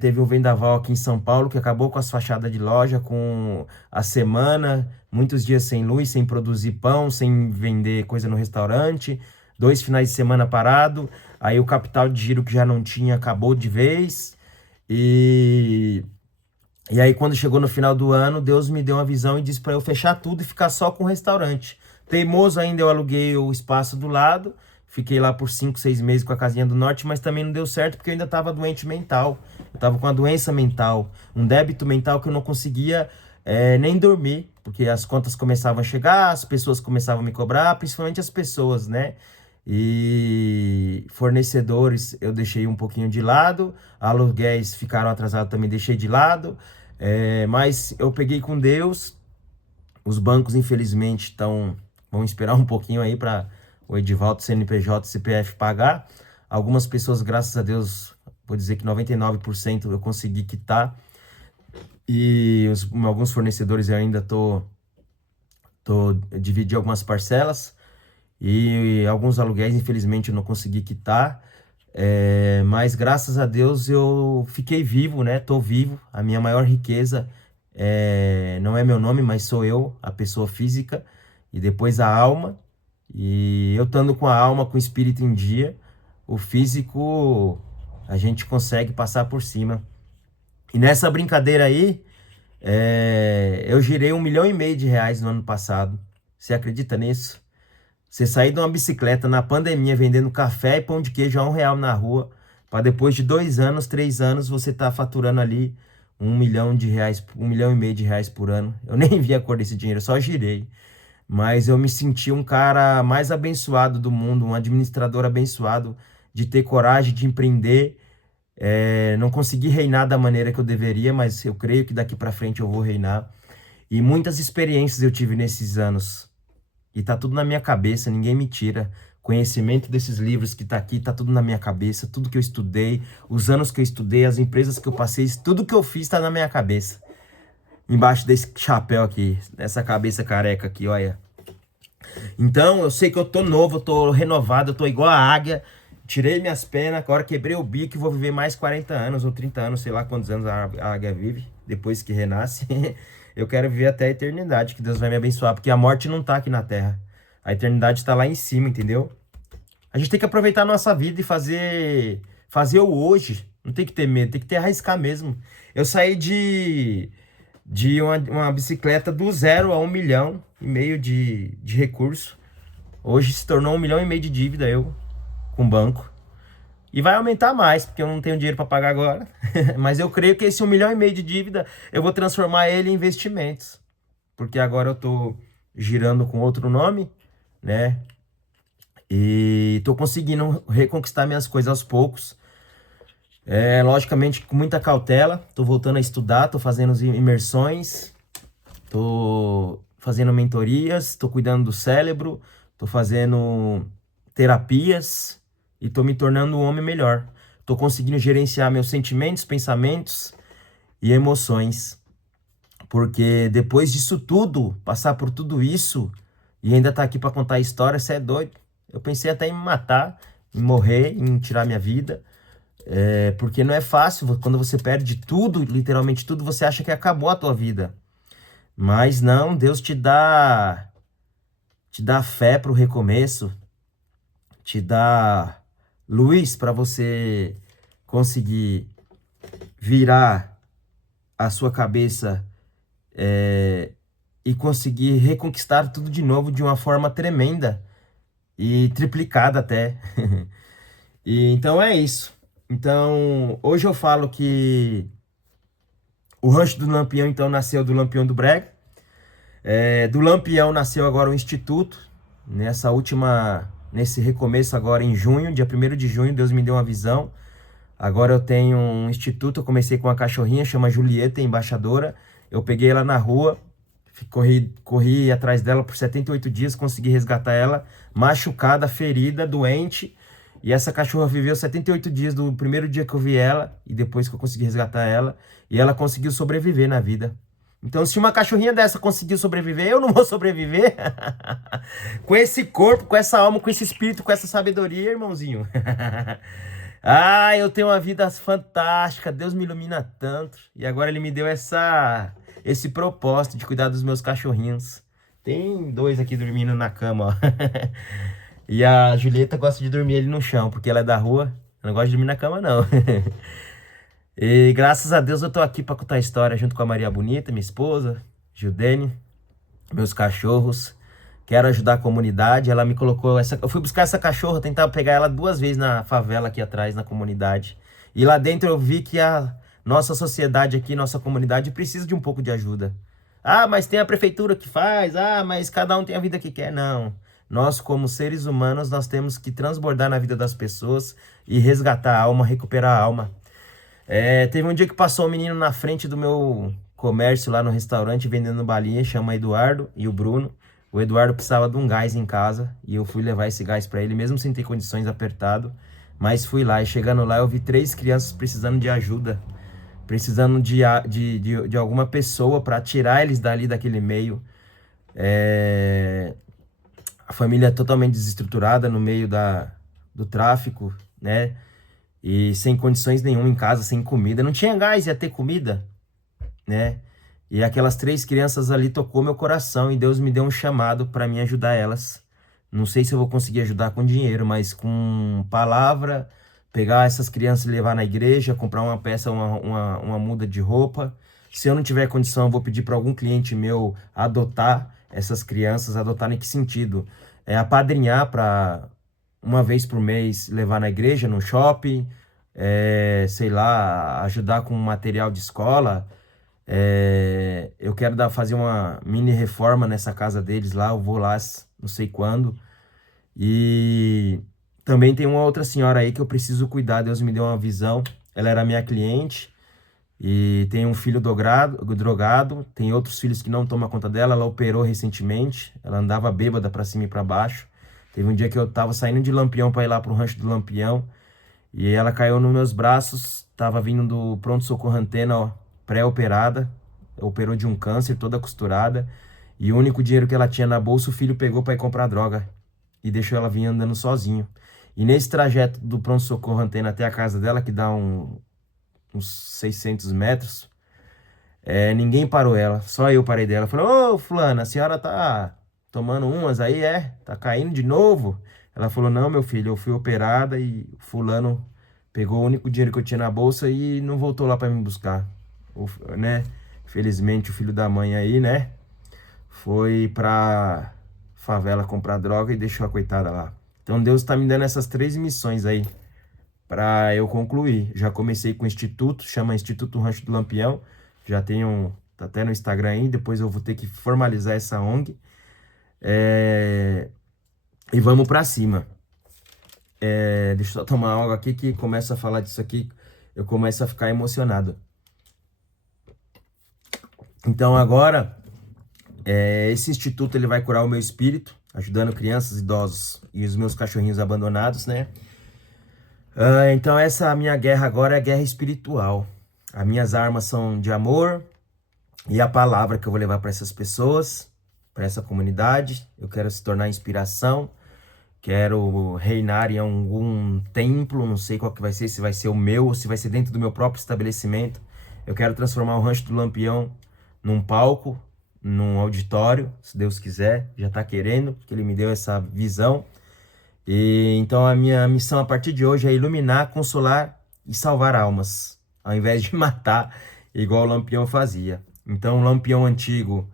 teve um vendaval aqui em São Paulo que acabou com as fachadas de loja, com a semana, muitos dias sem luz, sem produzir pão, sem vender coisa no restaurante. 2 finais de semana parado, aí o capital de giro que já não tinha acabou de vez. E aí quando chegou no final do ano, Deus me deu uma visão e disse para eu fechar tudo e ficar só com o restaurante. Teimoso ainda, eu aluguei o espaço do lado, fiquei lá por 5, 6 meses com a Casinha do Norte, mas também não deu certo porque eu ainda estava doente mental. Eu estava com uma doença mental, um débito mental que eu não conseguia nem dormir, porque as contas começavam a chegar, as pessoas começavam a me cobrar, principalmente as pessoas, né? E fornecedores eu deixei um pouquinho de lado, aluguéis ficaram atrasados, também deixei de lado, mas eu peguei com Deus. Os bancos infelizmente vão esperar um pouquinho aí para o Edivaldo, CNPJ, CPF pagar. Algumas pessoas, graças a Deus, vou dizer que 99% eu consegui quitar, e alguns fornecedores eu ainda dividi algumas parcelas. E alguns aluguéis, infelizmente, eu não consegui quitar. Mas graças a Deus eu fiquei vivo, né? Tô vivo. A minha maior riqueza não é meu nome, mas sou eu, a pessoa física. E depois a alma. E eu estando com a alma, com o espírito em dia, o físico a gente consegue passar por cima. E nessa brincadeira aí, eu girei R$ 1,5 milhão no ano passado. Você acredita nisso? Você sair de uma bicicleta na pandemia vendendo café e pão de queijo a R$ 1 na rua, para depois de 2 anos, 3 anos, você tá faturando ali R$ 1,5 milhão por ano. Eu nem vi a cor desse dinheiro, eu só girei. Mas eu me senti um cara mais abençoado do mundo, um administrador abençoado de ter coragem de empreender Não consegui reinar da maneira que eu deveria, mas eu creio que daqui para frente eu vou reinar. E muitas experiências eu tive nesses anos. E tá tudo na minha cabeça, ninguém me tira. Conhecimento desses livros que tá aqui, tá tudo na minha cabeça. Tudo que eu estudei, os anos que eu estudei, as empresas que eu passei, tudo que eu fiz tá na minha cabeça. Embaixo desse chapéu aqui, dessa cabeça careca aqui, olha. Então, eu sei que eu tô novo, eu tô renovado, eu tô igual a águia. Tirei minhas penas, agora quebrei o bico e vou viver mais 40 anos ou 30 anos, sei lá quantos anos a águia vive, depois que renasce. Eu quero viver até a eternidade, que Deus vai me abençoar, porque a morte não tá aqui na terra. A eternidade tá lá em cima, entendeu? A gente tem que aproveitar a nossa vida e fazer o hoje. Não tem que ter medo, tem que ter arriscar mesmo. Eu saí de uma bicicleta do 0 a 1,5 milhão de recurso. Hoje se tornou 1,5 milhão de dívida eu com o banco. E vai aumentar mais, porque eu não tenho dinheiro para pagar agora. Mas eu creio que esse 1,5 milhão de dívida eu vou transformar ele em investimentos. Porque agora eu tô girando com outro nome, né? E tô conseguindo reconquistar minhas coisas aos poucos. Logicamente com muita cautela. Tô voltando a estudar, tô fazendo imersões, tô fazendo mentorias, tô cuidando do cérebro, tô fazendo terapias e tô me tornando um homem melhor. Tô conseguindo gerenciar meus sentimentos, pensamentos e emoções. Porque depois disso tudo, passar por tudo isso e ainda tá aqui para contar a história, você é doido. Eu pensei até em me matar, em morrer, em tirar minha vida. Porque não é fácil, quando você perde tudo, literalmente tudo, você acha que acabou a tua vida. Mas não, Deus te dá fé para o recomeço, te dá luz para você conseguir virar a sua cabeça e conseguir reconquistar tudo de novo de uma forma tremenda e triplicada até. E então é isso. Então, hoje eu falo que o Rancho do Lampião, então, nasceu do Lampião do Brega. Do Lampião nasceu agora o Instituto. Nesse recomeço agora em junho, dia 1º de junho, Deus me deu uma visão. Agora eu tenho um instituto, eu comecei com uma cachorrinha, chama Julieta, embaixadora. Eu peguei ela na rua, corri atrás dela por 78 dias, consegui resgatar ela, machucada, ferida, doente. E essa cachorra viveu 78 dias do primeiro dia que eu vi ela e depois que eu consegui resgatar ela. E ela conseguiu sobreviver na vida. Então, se uma cachorrinha dessa conseguiu sobreviver, eu não vou sobreviver? Com esse corpo, com essa alma, com esse espírito, com essa sabedoria, irmãozinho. Eu tenho uma vida fantástica. Deus me ilumina tanto. E agora ele me deu esse propósito de cuidar dos meus cachorrinhos. Tem 2 aqui dormindo na cama, ó. E a Julieta gosta de dormir ali no chão, porque ela é da rua. Eu não gosto de dormir na cama, não. E graças a Deus eu tô aqui para contar a história junto com a Maria Bonita, minha esposa, Gildene, meus cachorros. Quero ajudar a comunidade. Ela me colocou eu fui buscar essa cachorra, tentava pegar ela 2 vezes na favela aqui atrás, na comunidade. E lá dentro eu vi que a nossa sociedade aqui, nossa comunidade precisa de um pouco de ajuda. Mas tem a prefeitura que faz. Mas cada um tem a vida que quer. Não. Nós, como seres humanos, nós temos que transbordar na vida das pessoas e resgatar a alma, recuperar a alma. Teve um dia que passou um menino na frente do meu comércio lá no restaurante, vendendo balinha, chama Eduardo e o Bruno. O Eduardo precisava de um gás em casa e eu fui levar esse gás para ele, mesmo sem ter condições, apertado. Mas fui lá e chegando lá eu vi 3 crianças precisando de ajuda, precisando de alguma pessoa para tirar eles dali daquele meio. A família totalmente desestruturada no meio do tráfico, né? E sem condições nenhuma em casa, sem comida. Não tinha gás, ia ter comida, né? E aquelas 3 crianças ali tocou meu coração e Deus me deu um chamado para mim ajudar elas. Não sei se eu vou conseguir ajudar com dinheiro, mas com palavra, pegar essas crianças e levar na igreja, comprar uma peça, uma muda de roupa. Se eu não tiver condição, eu vou pedir para algum cliente meu adotar essas crianças. Adotar em que sentido? Apadrinhar para 1 vez por mês levar na igreja, no shopping, sei lá, ajudar com material de escola. Eu quero fazer uma mini reforma nessa casa deles lá, eu vou lá não sei quando. E também tem uma outra senhora aí que eu preciso cuidar, Deus me deu uma visão. ela era minha cliente e tem um filho drogado, tem outros filhos que não tomam conta dela. Ela operou recentemente, ela andava bêbada pra cima e pra baixo. Teve um dia que eu tava saindo de Lampião pra ir lá pro rancho do Lampião e ela caiu nos meus braços, tava vindo do pronto-socorro Antena, ó, pré-operada, operou de um câncer, toda costurada, e o único dinheiro que ela tinha na bolsa, o filho pegou pra ir comprar droga e deixou ela vir andando sozinho. E nesse trajeto do pronto-socorro Antena até a casa dela, que dá uns 600 metros, ninguém parou ela, só eu parei dela. Falei, ô fulana, a senhora tá tomando umas aí, Tá caindo de novo? Ela falou, não, meu filho, eu fui operada e fulano pegou o único dinheiro que eu tinha na bolsa e não voltou lá pra me buscar. Né? Felizmente o filho da mãe aí, né? Foi pra favela comprar droga e deixou a coitada lá. Então Deus tá me dando essas 3 missões aí para eu concluir. Já comecei com o Instituto, chama Instituto Rancho do Lampião. Já tenho, tá até no Instagram aí, depois eu vou ter que formalizar essa ONG. E vamos para cima. Deixa eu só tomar água aqui que começa a falar disso aqui, eu começo a ficar emocionado. Então agora, esse instituto ele vai curar o meu espírito, ajudando crianças, idosos e os meus cachorrinhos abandonados, né? Então essa minha guerra agora é guerra espiritual. As minhas armas são de amor e a palavra que eu vou levar para essas pessoas, para essa comunidade. Eu quero se tornar inspiração, quero reinar em algum templo, não sei qual que vai ser, se vai ser o meu ou se vai ser dentro do meu próprio estabelecimento. Eu quero transformar o Rancho do Lampião num palco, num auditório, se Deus quiser, já está querendo, porque Ele me deu essa visão. E então a minha missão a partir de hoje é iluminar, consolar e salvar almas, ao invés de matar, igual o Lampião fazia. Então o Lampião antigo,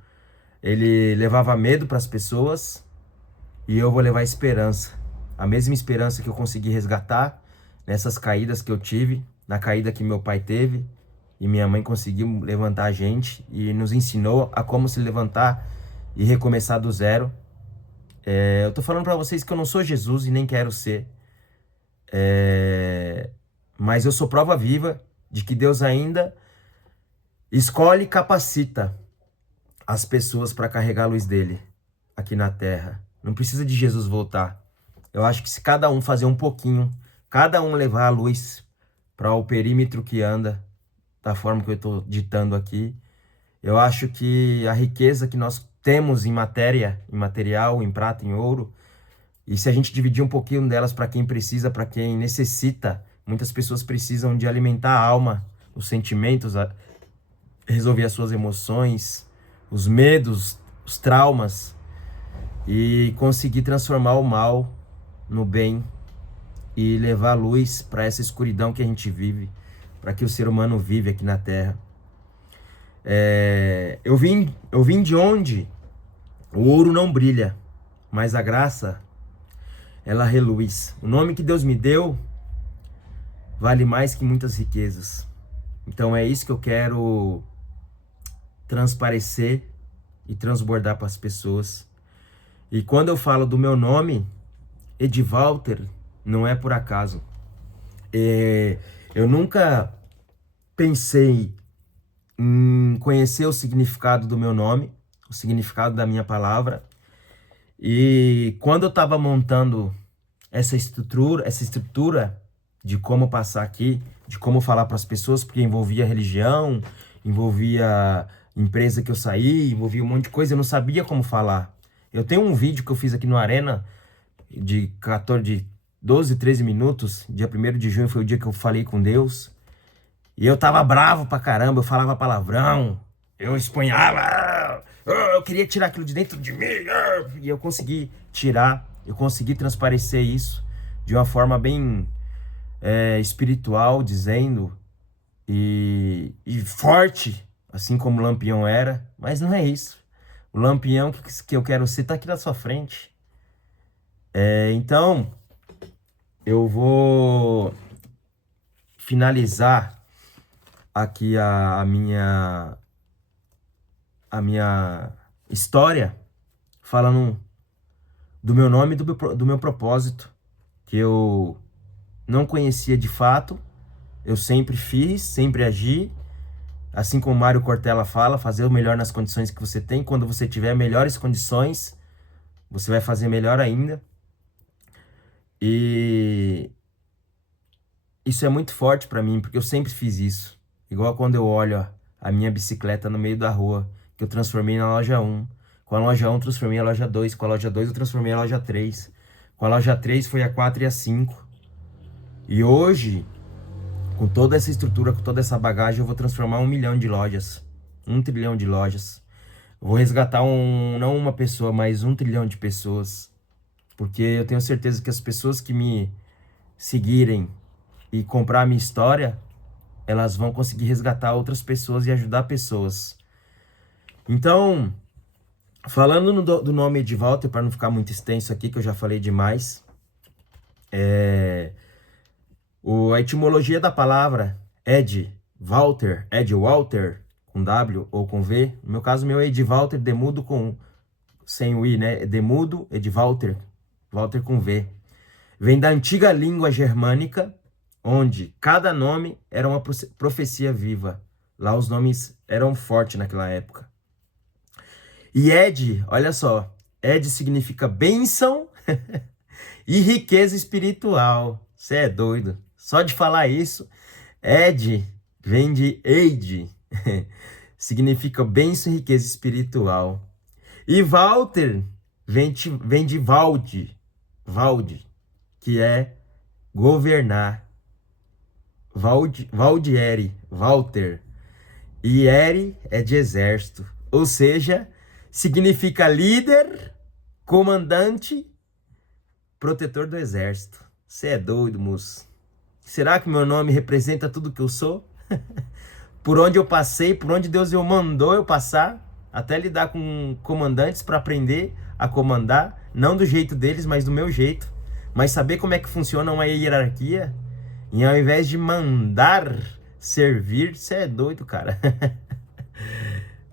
ele levava medo para as pessoas e eu vou levar esperança. A mesma esperança que eu consegui resgatar nessas caídas que eu tive, na caída que meu pai teve e minha mãe conseguiu levantar a gente e nos ensinou a como se levantar e recomeçar do zero. Eu tô falando para vocês que eu não sou Jesus e nem quero ser. Mas eu sou prova viva de que Deus ainda escolhe e capacita as pessoas para carregar a luz dele aqui na terra. Não precisa de Jesus voltar. Eu acho que se cada um fazer um pouquinho, cada um levar a luz para o perímetro que anda, da forma que eu estou ditando aqui, eu acho que a riqueza que nós temos em matéria, em material, em prata, em ouro, e se a gente dividir um pouquinho delas para quem precisa, para quem necessita, muitas pessoas precisam de alimentar a alma, os sentimentos, resolver as suas emoções, os medos, os traumas, e conseguir transformar o mal no bem e levar luz para essa escuridão que a gente vive, para que o ser humano vive aqui na Terra. Eu vim de onde o ouro não brilha, mas a graça, ela reluz. O nome que Deus me deu vale mais que muitas riquezas. Então é isso que eu quero transparecer e transbordar para as pessoas. E quando eu falo do meu nome, Edivalter, não é por acaso. Eu nunca pensei em conhecer o significado do meu nome, o significado da minha palavra. E quando eu estava montando essa estrutura de como passar aqui, de como falar para as pessoas, porque envolvia religião, envolvia empresa que eu saí, envolvia um monte de coisa, eu não sabia como falar. Eu tenho um vídeo que eu fiz aqui no Arena, de 12, 13 minutos, dia 1º de junho foi o dia que eu falei com Deus, e eu tava bravo pra caramba, eu falava palavrão, eu espanhava, eu queria tirar aquilo de dentro de mim, e eu consegui tirar, eu consegui transparecer isso de uma forma bem espiritual, dizendo, e forte, assim como o Lampião era, mas não é isso. O Lampião que eu quero ser tá aqui na sua frente. Então, eu vou finalizar aqui a minha história falando do meu nome e do meu propósito, que eu não conhecia de fato, Eu sempre fiz, sempre agi. Assim como o Mário Cortella fala, fazer o melhor nas condições que você tem. Quando você tiver melhores condições, você vai fazer melhor ainda. E isso é muito forte pra mim, porque eu sempre fiz isso. Igual quando eu olho a minha bicicleta no meio da rua, que eu transformei na loja 1. Com a loja 1 eu transformei a loja 2. Com a loja 2 eu transformei a loja 3. Com a loja 3 foi a 4 e a 5. E hoje, com toda essa estrutura, com toda essa bagagem, eu vou transformar 1 milhão de lojas. 1 trilhão de lojas. Eu vou resgatar não uma pessoa, mas 1 trilhão de pessoas. Porque eu tenho certeza que as pessoas que me seguirem e comprar a minha história, elas vão conseguir resgatar outras pessoas e ajudar pessoas. Então, falando do nome Edvalter, para não ficar muito extenso aqui, que eu já falei demais, a etimologia da palavra Walter, com W ou com V. No meu caso, meu é Edvalter, Demudo sem o I, né? Demudo, Edvalter, Walter com V. Vem da antiga língua germânica, onde cada nome era uma profecia viva. Lá os nomes eram fortes naquela época. E Ed, olha só, Ed significa bênção e riqueza espiritual. Você é doido. Só de falar isso, Ed vem de Eid, significa bênção e riqueza espiritual. E Walter vem de Valde, que é governar. Valdieri, Walter. E Eri é de exército. Ou seja, significa líder, comandante, protetor do exército. Você é doido, moço. Será que meu nome representa tudo que eu sou? Por onde eu passei, por onde Deus eu mandou eu passar, até lidar com comandantes para aprender a comandar, não do jeito deles, mas do meu jeito. Mas saber como é que funciona uma hierarquia, e ao invés de mandar, servir, você é doido, cara.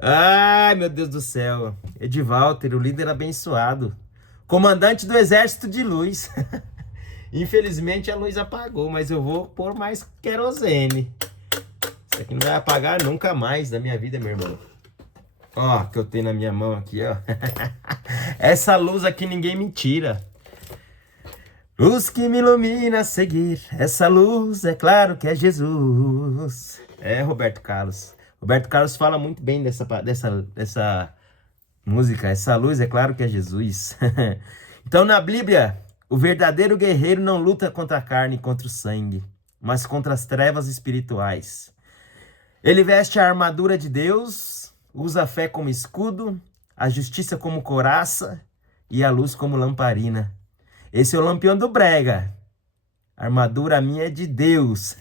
Ai, meu Deus do céu. Edvalter, o líder abençoado. Comandante do exército de luz. Infelizmente a luz apagou, mas eu vou pôr mais querosene. Isso aqui não vai apagar nunca mais da minha vida, meu irmão. Ó, que eu tenho na minha mão aqui, ó. Essa luz aqui ninguém me tira. Luz que me ilumina a seguir. Essa luz, é claro que é Jesus. É, Roberto Carlos. Roberto Carlos fala muito bem dessa música. Essa luz, é claro que é Jesus. Então, na Bíblia, o verdadeiro guerreiro não luta contra a carne e contra o sangue, mas contra as trevas espirituais. Ele veste a armadura de Deus, usa a fé como escudo, a justiça como couraça e a luz como lamparina. Esse é o Lampião do Brega. A armadura minha é de Deus.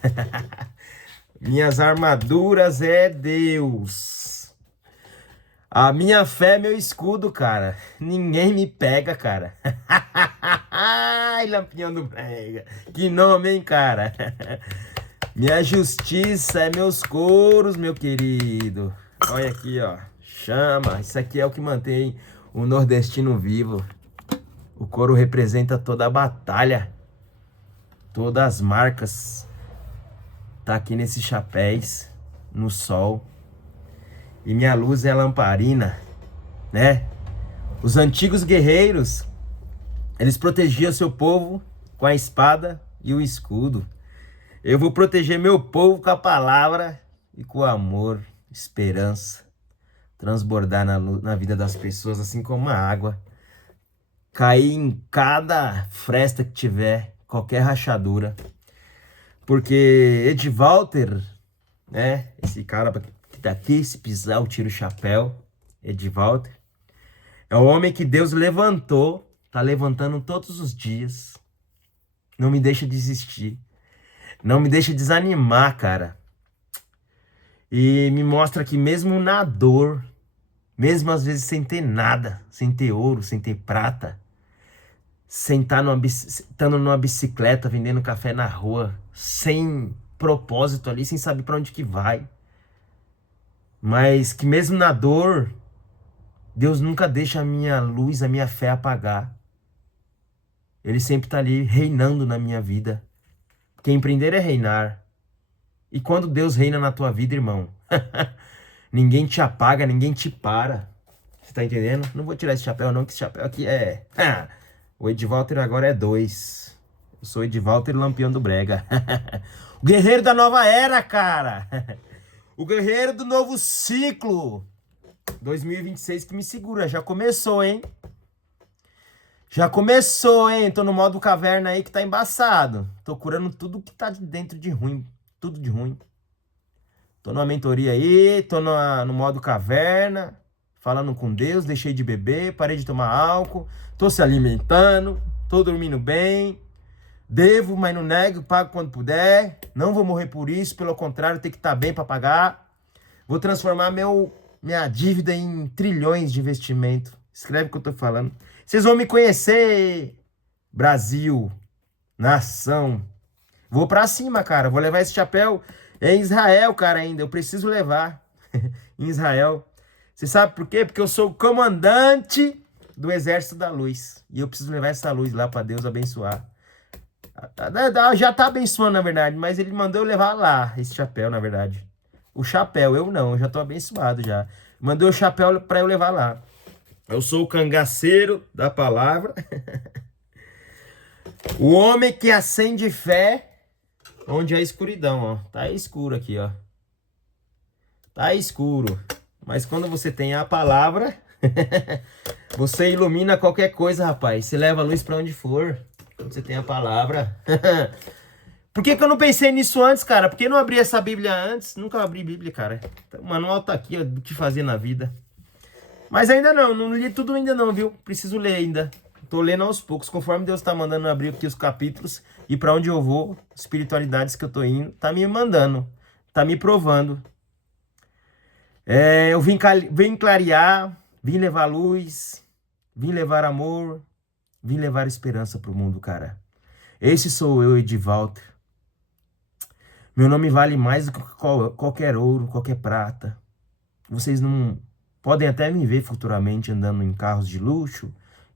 Minhas armaduras é Deus. A minha fé é meu escudo, cara. Ninguém me pega, cara. Ai, Lampião do Brega. Que nome, hein, cara? Minha justiça é meus couros, meu querido. Olha aqui, ó. Chama. Isso aqui é o que mantém o nordestino vivo. O couro representa toda a batalha. Todas as marcas. Tá aqui nesses chapéus. No sol. E minha luz é a lamparina, né? Os antigos guerreiros, eles protegiam seu povo com a espada e o escudo. Eu vou proteger meu povo com a palavra e com o amor, esperança, transbordar na vida das pessoas, assim como a água. Cair em cada fresta que tiver, qualquer rachadura. Porque Edvalter, né? Esse cara que tá aqui, se pisar eu tiro o chapéu. Edvalter. É o homem que Deus levantou, tá levantando todos os dias. Não me deixa desistir. Não me deixa desanimar, cara. E me mostra que mesmo na dor, mesmo às vezes sem ter nada, sem ter ouro, sem ter prata, sem estar estando numa bicicleta, vendendo café na rua, sem propósito ali, sem saber para onde que vai. Mas que mesmo na dor, Deus nunca deixa a minha luz, a minha fé apagar. Ele sempre está ali reinando na minha vida. Porque empreender é reinar. E quando Deus reina na tua vida, irmão, ninguém te apaga, ninguém te para. Você tá entendendo? Não vou tirar esse chapéu não, que esse chapéu aqui é... O Edvalter agora é 2. Eu sou Edvalter Lampião do Brega. O guerreiro da nova era, cara. O guerreiro do novo ciclo. 2026 que me segura. Já começou, hein? Já começou, hein? Tô no modo caverna aí que tá embaçado. Tô curando tudo que tá dentro de ruim. Tudo de ruim. Tô numa mentoria aí, tô no modo caverna, falando com Deus, deixei de beber, parei de tomar álcool, tô se alimentando, tô dormindo bem, devo, mas não nego, pago quando puder, não vou morrer por isso, pelo contrário, tem que estar bem para pagar. Vou transformar minha dívida em trilhões de investimento. Escreve o que eu tô falando. Vocês vão me conhecer, Brasil, nação. Vou pra cima, cara. Vou levar esse chapéu em Israel, cara, ainda. Eu preciso levar em Israel. Você sabe por quê? Porque eu sou o comandante do Exército da Luz. E eu preciso levar essa luz lá pra Deus abençoar. Já tá abençoando, na verdade. Mas ele mandou eu levar lá, esse chapéu, na verdade. O chapéu, eu não. Eu já tô abençoado já. Mandou o chapéu pra eu levar lá. Eu sou o cangaceiro da palavra. O homem que acende fé onde há escuridão, ó. Tá escuro aqui, ó. Tá escuro. Mas quando você tem a palavra, você ilumina qualquer coisa, rapaz. Você leva a luz pra onde for. Quando você tem a palavra. Por que eu não pensei nisso antes, cara? Por que não abri essa Bíblia antes? Nunca abri Bíblia, cara. O manual tá aqui, ó, do que fazer na vida. Mas ainda não li tudo ainda não, viu? Preciso ler ainda. Tô lendo aos poucos, conforme Deus tá mandando abrir aqui os capítulos e para onde eu vou, espiritualidades que eu tô indo, tá me mandando, tá me provando. Eu vim clarear, vim levar luz, vim levar amor, vim levar esperança pro mundo, cara. Esse sou eu, Edvalter. Meu nome vale mais do que qualquer ouro, qualquer prata. Vocês não podem até me ver futuramente andando em carros de luxo,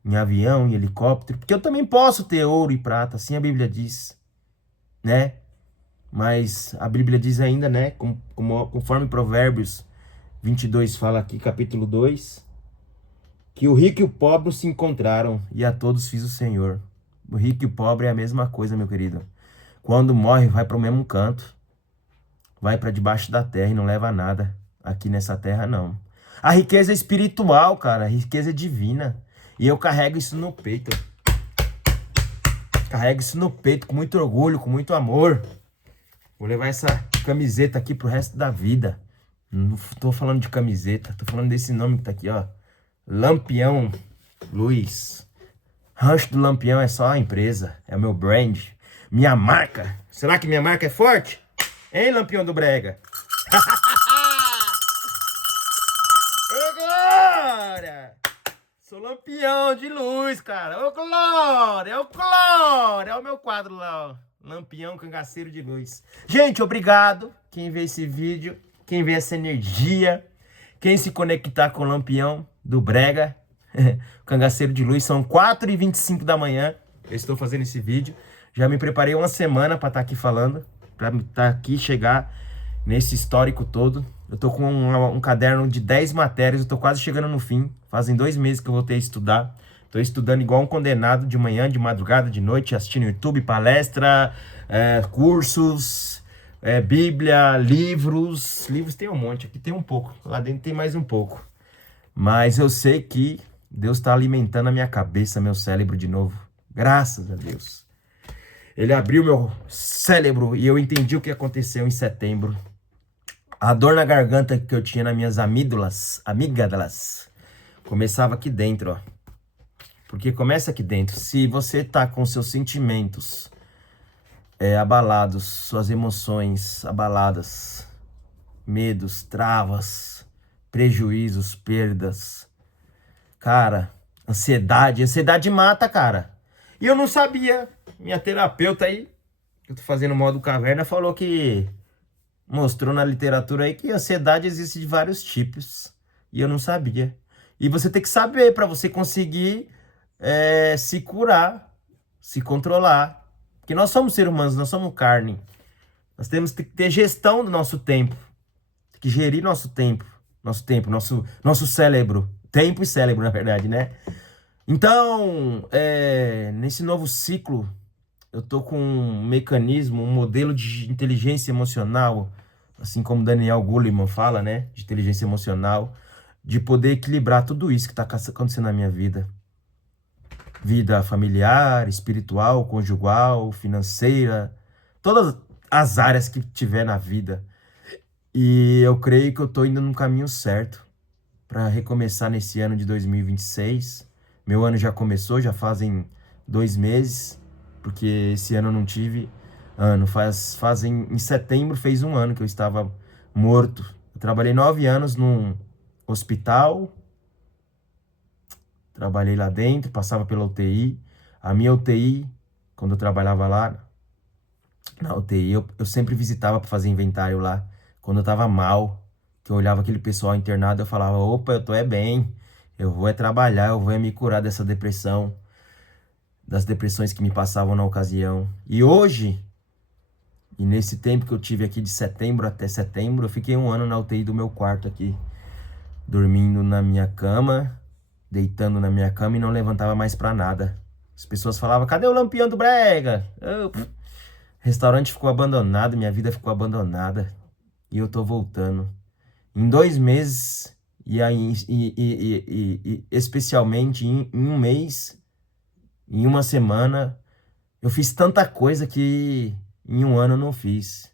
em avião, em helicóptero, porque eu também posso ter ouro e prata, assim a Bíblia diz, né? Mas a Bíblia diz ainda, né, conforme Provérbios 22 fala aqui, capítulo 2, que o rico e o pobre se encontraram e a todos fiz o Senhor. O rico e o pobre é a mesma coisa, meu querido. Quando morre, vai para o mesmo canto, vai para debaixo da terra e não leva nada aqui nessa terra, não. A riqueza é espiritual, cara, a riqueza é divina. E eu carrego isso no peito. Carrego isso no peito com muito orgulho, com muito amor. Vou levar essa camiseta aqui pro resto da vida. Não tô falando de camiseta, tô falando desse nome que tá aqui, ó. Lampião Luz. Rancho do Lampião é só a empresa, é o meu brand. Minha marca. Será que minha marca é forte? Hein, Lampião do Brega? Ô, glória! Sou Lampião de Luz, cara. Ô, glória! Ô, glória! Olha o meu quadro lá, ó. Lampião Cangaceiro de Luz. Gente, obrigado. Quem vê esse vídeo, quem vê essa energia, quem se conectar com o Lampião do Brega, Cangaceiro de Luz, são 4h25 da manhã. Eu estou fazendo esse vídeo. Já me preparei uma semana para estar aqui falando, para estar aqui, chegar nesse histórico todo. Eu tô com um caderno de 10 matérias, eu tô quase chegando no fim. Fazem 2 meses que eu voltei a estudar. Tô estudando igual um condenado, de manhã, de madrugada, de noite, assistindo YouTube, palestra, cursos, Bíblia, livros. Livros tem um monte, aqui tem um pouco, lá dentro tem mais um pouco. Mas eu sei que Deus está alimentando a minha cabeça, meu cérebro de novo. Graças a Deus. Ele abriu meu cérebro e eu entendi o que aconteceu em setembro. A dor na garganta que eu tinha nas minhas amígdalas, começava aqui dentro, ó. Porque começa aqui dentro. Se você tá com seus sentimentos abalados, suas emoções abaladas, medos, travas, prejuízos, perdas, cara, ansiedade mata, cara. E eu não sabia. Minha terapeuta aí, que eu tô fazendo modo caverna, falou que mostrou na literatura aí que a ansiedade existe de vários tipos. E eu não sabia. E você tem que saber para você conseguir se curar, se controlar. Porque nós somos seres humanos, nós somos carne. Nós temos que ter gestão do nosso tempo. Tem que gerir nosso tempo. Nosso cérebro. Tempo e cérebro, na verdade, né? Então, nesse novo ciclo, eu tô com um mecanismo, um modelo de inteligência emocional, assim como Daniel Goleman fala, né? De inteligência emocional, de poder equilibrar tudo isso que tá acontecendo na minha vida. Vida familiar, espiritual, conjugal, financeira, todas as áreas que tiver na vida. E eu creio que eu tô indo no caminho certo para recomeçar nesse ano de 2026. Meu ano já começou, já fazem 2 meses, porque esse ano eu não tive ano. Em setembro fez 1 ano que eu estava morto. Eu trabalhei 9 anos num hospital, trabalhei lá dentro, passava pela UTI. A minha UTI, quando eu trabalhava lá na UTI, eu sempre visitava para fazer inventário lá. Quando eu tava mal, que eu olhava aquele pessoal internado, eu falava, opa, eu tô bem, eu vou trabalhar, eu vou me curar dessa depressão, das depressões que me passavam na ocasião. E hoje, e nesse tempo que eu tive aqui de setembro até setembro, eu fiquei 1 ano na UTI do meu quarto aqui, dormindo na minha cama, deitando na minha cama e não levantava mais pra nada. As pessoas falavam, cadê o Lampião do Brega? Restaurante ficou abandonado, minha vida ficou abandonada. E eu tô voltando. Em 2 meses, especialmente em 1 mês, em 1 semana, eu fiz tanta coisa que em 1 ano eu não fiz.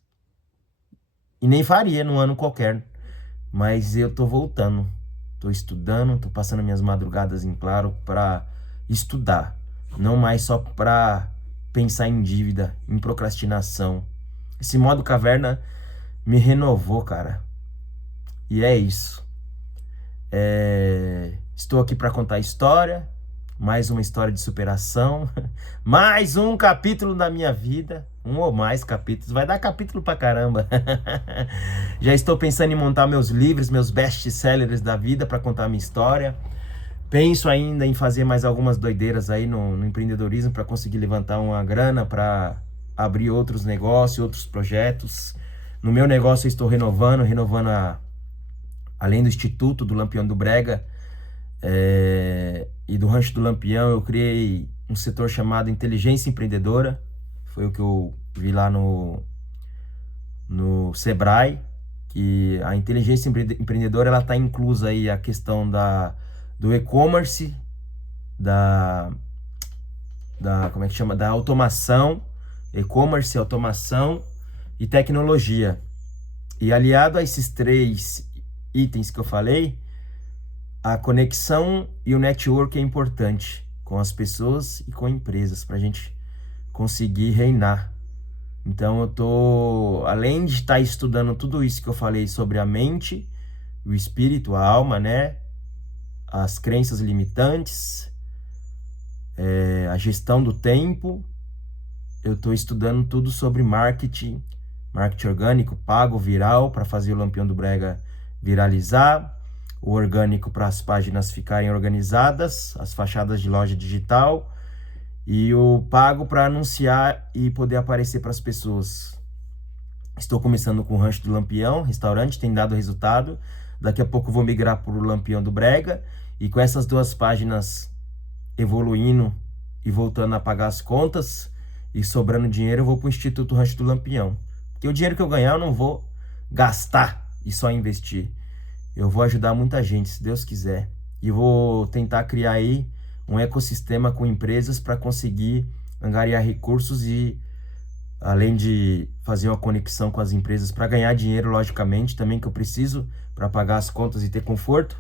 E nem faria num ano qualquer. Mas eu tô voltando. Tô estudando, tô passando minhas madrugadas em claro pra estudar. Não mais só pra pensar em dívida, em procrastinação. Esse modo caverna me renovou, cara. E é isso. Estou aqui para contar história, mais uma história de superação, mais um capítulo da minha vida, 1 ou mais capítulos, vai dar capítulo pra caramba. Já estou pensando em montar meus livros, meus best-sellers da vida para contar a minha história. Penso ainda em fazer mais algumas doideiras aí no empreendedorismo para conseguir levantar uma grana para abrir outros negócios, outros projetos. No meu negócio eu estou renovando além do Instituto do Lampião do Brega e do Rancho do Lampião, eu criei um setor chamado Inteligência Empreendedora. Foi o que eu vi lá no Sebrae, que a inteligência empreendedora ela está inclusa aí a questão do e-commerce, como é que chama? Da automação, e-commerce, automação e tecnologia. E aliado a esses 3 itens que eu falei, a conexão e o network é importante com as pessoas e com empresas para a gente conseguir reinar. Então eu tô, além de estar estudando tudo isso que eu falei sobre a mente, o espírito, a alma, né? As crenças limitantes, a gestão do tempo, eu tô estudando tudo sobre marketing orgânico, pago, viral, para fazer o Lampião do Brega viralizar, o orgânico para as páginas ficarem organizadas, as fachadas de loja digital, e o pago para anunciar e poder aparecer para as pessoas. Estou começando com o Rancho do Lampião, restaurante, tem dado resultado. Daqui a pouco vou migrar para o Lampião do Brega, e com essas 2 páginas evoluindo e voltando a pagar as contas e sobrando dinheiro, eu vou para o Instituto Rancho do Lampião. Porque o dinheiro que eu ganhar eu não vou gastar e só investir. Eu vou ajudar muita gente, se Deus quiser. E vou tentar criar aí um ecossistema com empresas para conseguir angariar recursos e, além de fazer uma conexão com as empresas para ganhar dinheiro, logicamente, também que eu preciso para pagar as contas e ter conforto,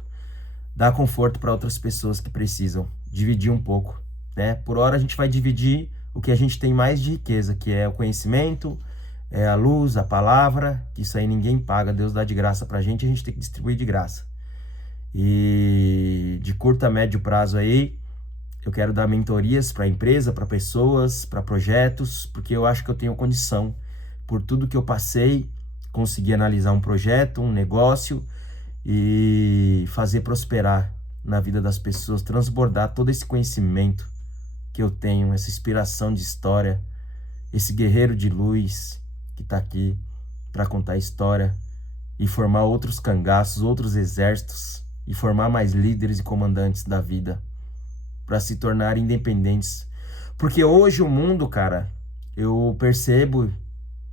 dar conforto para outras pessoas que precisam. Dividir um pouco, né? Por hora a gente vai dividir o que a gente tem mais de riqueza, que é o conhecimento, é a luz, a palavra, que isso aí ninguém paga, Deus dá de graça pra gente, a gente tem que distribuir de graça. E de curto a médio prazo aí, eu quero dar mentorias para empresa, para pessoas, para projetos, porque eu acho que eu tenho condição, por tudo que eu passei, conseguir analisar um projeto, um negócio e fazer prosperar na vida das pessoas, transbordar todo esse conhecimento que eu tenho, essa inspiração de história, esse guerreiro de luz, que está aqui para contar a história e formar outros cangaços, outros exércitos e formar mais líderes e comandantes da vida para se tornarem independentes. Porque hoje o mundo, cara, eu percebo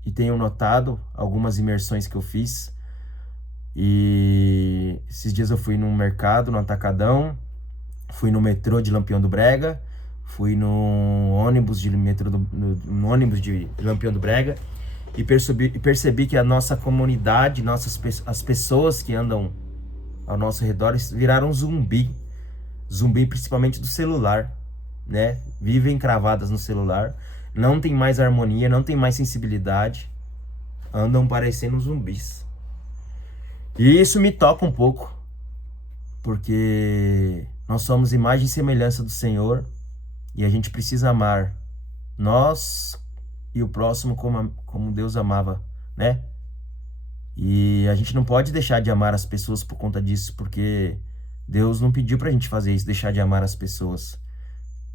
e tenho notado algumas imersões que eu fiz. E esses dias eu fui no mercado, no Atacadão, fui no metrô de Lampião do Brega, fui no ônibus de Lampião do Brega e percebi que a nossa comunidade, as pessoas que andam ao nosso redor viraram zumbi principalmente do celular, né? Vivem cravadas no celular, não tem mais harmonia, não tem mais sensibilidade, andam parecendo zumbis. E isso me toca um pouco, porque nós somos imagem e semelhança do Senhor e a gente precisa amar nós e o próximo como Deus amava, né? E a gente não pode deixar de amar as pessoas por conta disso, porque Deus não pediu pra gente fazer isso, deixar de amar as pessoas.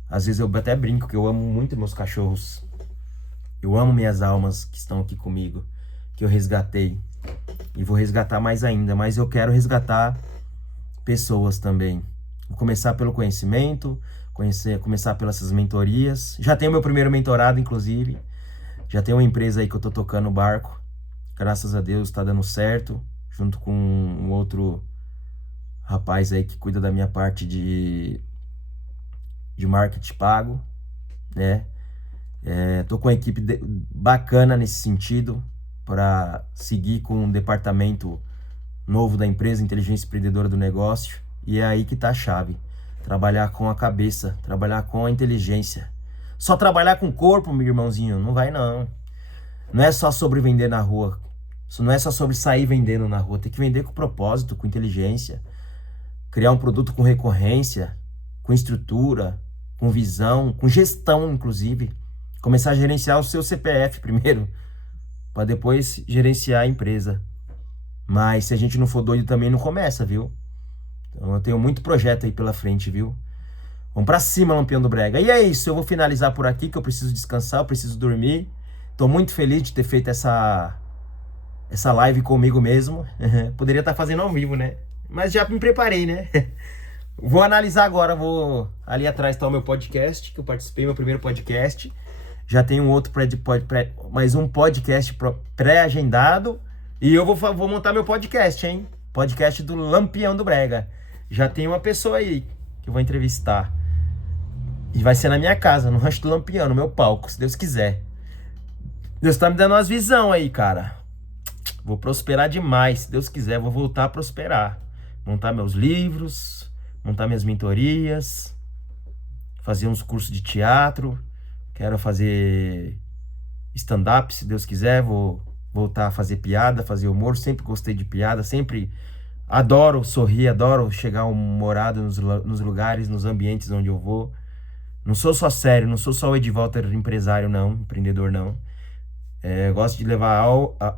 Às vezes eu até brinco que eu amo muito meus cachorros. Eu amo minhas almas que estão aqui comigo, que eu resgatei. E vou resgatar mais ainda, mas eu quero resgatar pessoas também. Vou começar pelo conhecimento, começar pelas mentorias. Já tenho meu primeiro mentorado, inclusive. Já tenho uma empresa aí que eu tô tocando o barco. Graças a Deus tá dando certo. Junto com um outro rapaz aí que cuida da minha parte de marketing pago, né? Tô com uma equipe bacana nesse sentido para seguir com um departamento novo da empresa, inteligência empreendedora do negócio. E é aí que tá a chave. Trabalhar com a cabeça, trabalhar com a inteligência. Só trabalhar com o corpo, meu irmãozinho, não vai não. Não é só sobre vender na rua. Isso não é só sobre sair vendendo na rua. Tem que vender com propósito, com inteligência. Criar um produto com recorrência, com estrutura, com visão, com gestão, inclusive. Começar a gerenciar o seu CPF primeiro, para depois gerenciar a empresa. Mas se a gente não for doido também não começa, viu? Então eu tenho muito projeto aí pela frente, viu? Vamos pra cima, Lampião do Brega. E é isso, eu vou finalizar por aqui, que eu preciso descansar, eu preciso dormir. Tô muito feliz de ter feito essa live comigo mesmo. Poderia estar fazendo ao vivo, né? Mas já me preparei, né? Vou analisar agora, ali atrás tá o meu podcast, que eu participei, meu primeiro podcast. Já tem um outro mais um podcast pré-agendado. E eu vou montar meu podcast, hein? Podcast do Lampião do Brega. Já tem uma pessoa aí que eu vou entrevistar. E vai ser na minha casa, no Rancho do Lampião, no meu palco, se Deus quiser. Deus tá me dando umas visão aí, cara. Vou prosperar demais, se Deus quiser, vou voltar a prosperar. Montar meus livros, montar minhas mentorias, fazer uns cursos de teatro. Quero fazer stand-up, se Deus quiser, vou voltar a fazer piada, fazer humor. Sempre gostei de piada, sempre adoro sorrir, adoro chegar humorado nos lugares, nos ambientes onde eu vou. Não sou só sério, não sou só o Ed Walter empresário, não, empreendedor, não. Eu gosto de levar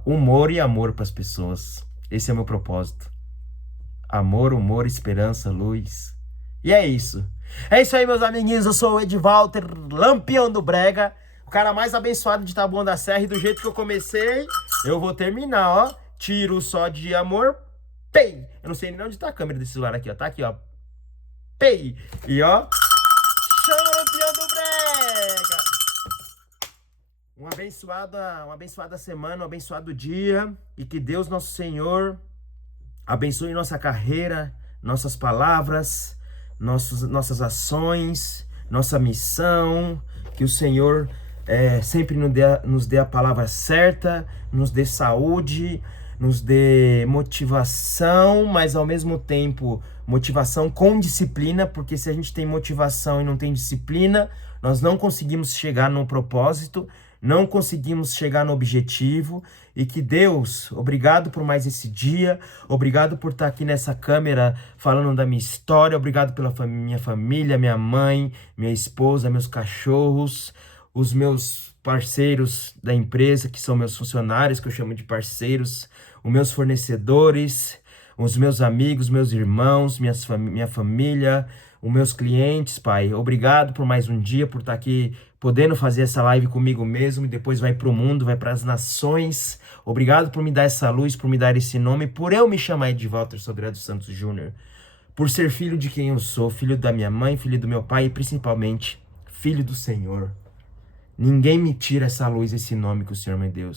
humor e amor para as pessoas. Esse é o meu propósito. Amor, humor, esperança, luz. E é isso. É isso aí, meus amiguinhos. Eu sou o Ed Walter, Lampião do Brega. O cara mais abençoado de Taboão da Serra. E do jeito que eu comecei, eu vou terminar, ó. Tiro só de amor. Pei. Eu não sei nem onde tá a câmera desse celular aqui, ó. Tá aqui, ó. Pei. E ó. Chama Lampião do Brega. Uma abençoada semana, um abençoado dia. E que Deus, nosso Senhor, abençoe nossa carreira, nossas palavras, nossas ações, nossa missão. Que o Senhor sempre nos dê a palavra certa, nos dê saúde, nos dê motivação, mas ao mesmo tempo motivação com disciplina, porque se a gente tem motivação e não tem disciplina, nós não conseguimos chegar no propósito, não conseguimos chegar no objetivo. E que Deus, obrigado por mais esse dia, obrigado por estar aqui nessa câmera falando da minha história, obrigado pela minha família, minha mãe, minha esposa, meus cachorros, os meus parceiros da empresa, que são meus funcionários, que eu chamo de parceiros, os meus fornecedores, os meus amigos, meus irmãos, minha família, os meus clientes, Pai. Obrigado por mais um dia, por estar aqui podendo fazer essa live comigo mesmo e depois vai para o mundo, vai para as nações. Obrigado por me dar essa luz, por me dar esse nome, por eu me chamar Edivalter Sodré dos Santos Júnior, por ser filho de quem eu sou, filho da minha mãe, filho do meu pai e principalmente filho do Senhor. Ninguém me tira essa luz, esse nome que o Senhor me deu.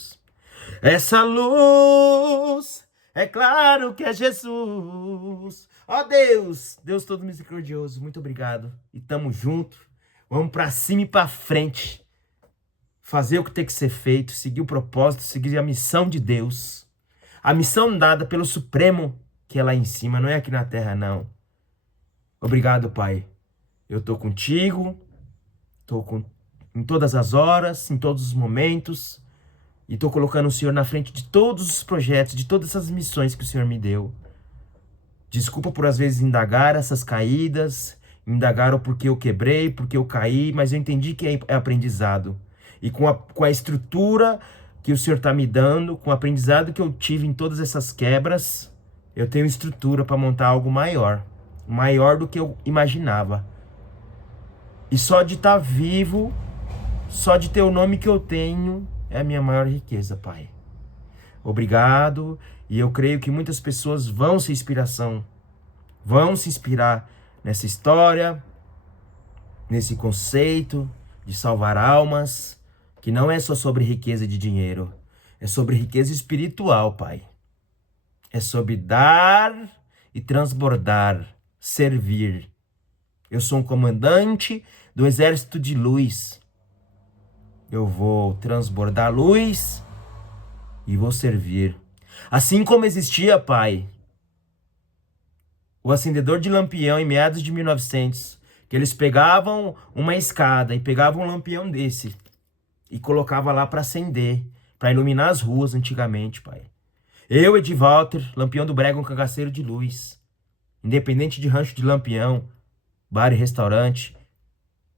Essa luz, é claro que é Jesus. Ó Deus, Deus todo misericordioso, muito obrigado. E tamo junto. Vamos pra cima e pra frente. Fazer o que tem que ser feito, seguir o propósito, seguir a missão de Deus. A missão dada pelo Supremo, que é lá em cima, não é aqui na terra, não. Obrigado, Pai. Eu tô contigo, em todas as horas, em todos os momentos. E tô colocando o Senhor na frente de todos os projetos, de todas essas missões que o Senhor me deu. Desculpa por às vezes indagar essas caídas, indagaram porque eu quebrei, porque eu caí, mas eu entendi que é aprendizado. E com a estrutura que o Senhor está me dando, com o aprendizado que eu tive em todas essas quebras, eu tenho estrutura para montar algo maior. Maior do que eu imaginava. E só de estar vivo, só de ter o nome que eu tenho, é a minha maior riqueza, Pai. Obrigado. E eu creio que muitas pessoas vão se inspirar nessa história, nesse conceito de salvar almas, que não é só sobre riqueza de dinheiro, é sobre riqueza espiritual, Pai. É sobre dar e transbordar, servir. Eu sou um comandante do exército de luz. Eu vou transbordar luz e vou servir. Assim como existia, Pai, o acendedor de lampião em meados de 1900, que eles pegavam uma escada e pegavam um lampião desse e colocava lá para acender, para iluminar as ruas antigamente, Pai. Eu, Edivalter, lampião do Brega, um cangaceiro de luz, independente de rancho de lampião, bar e restaurante.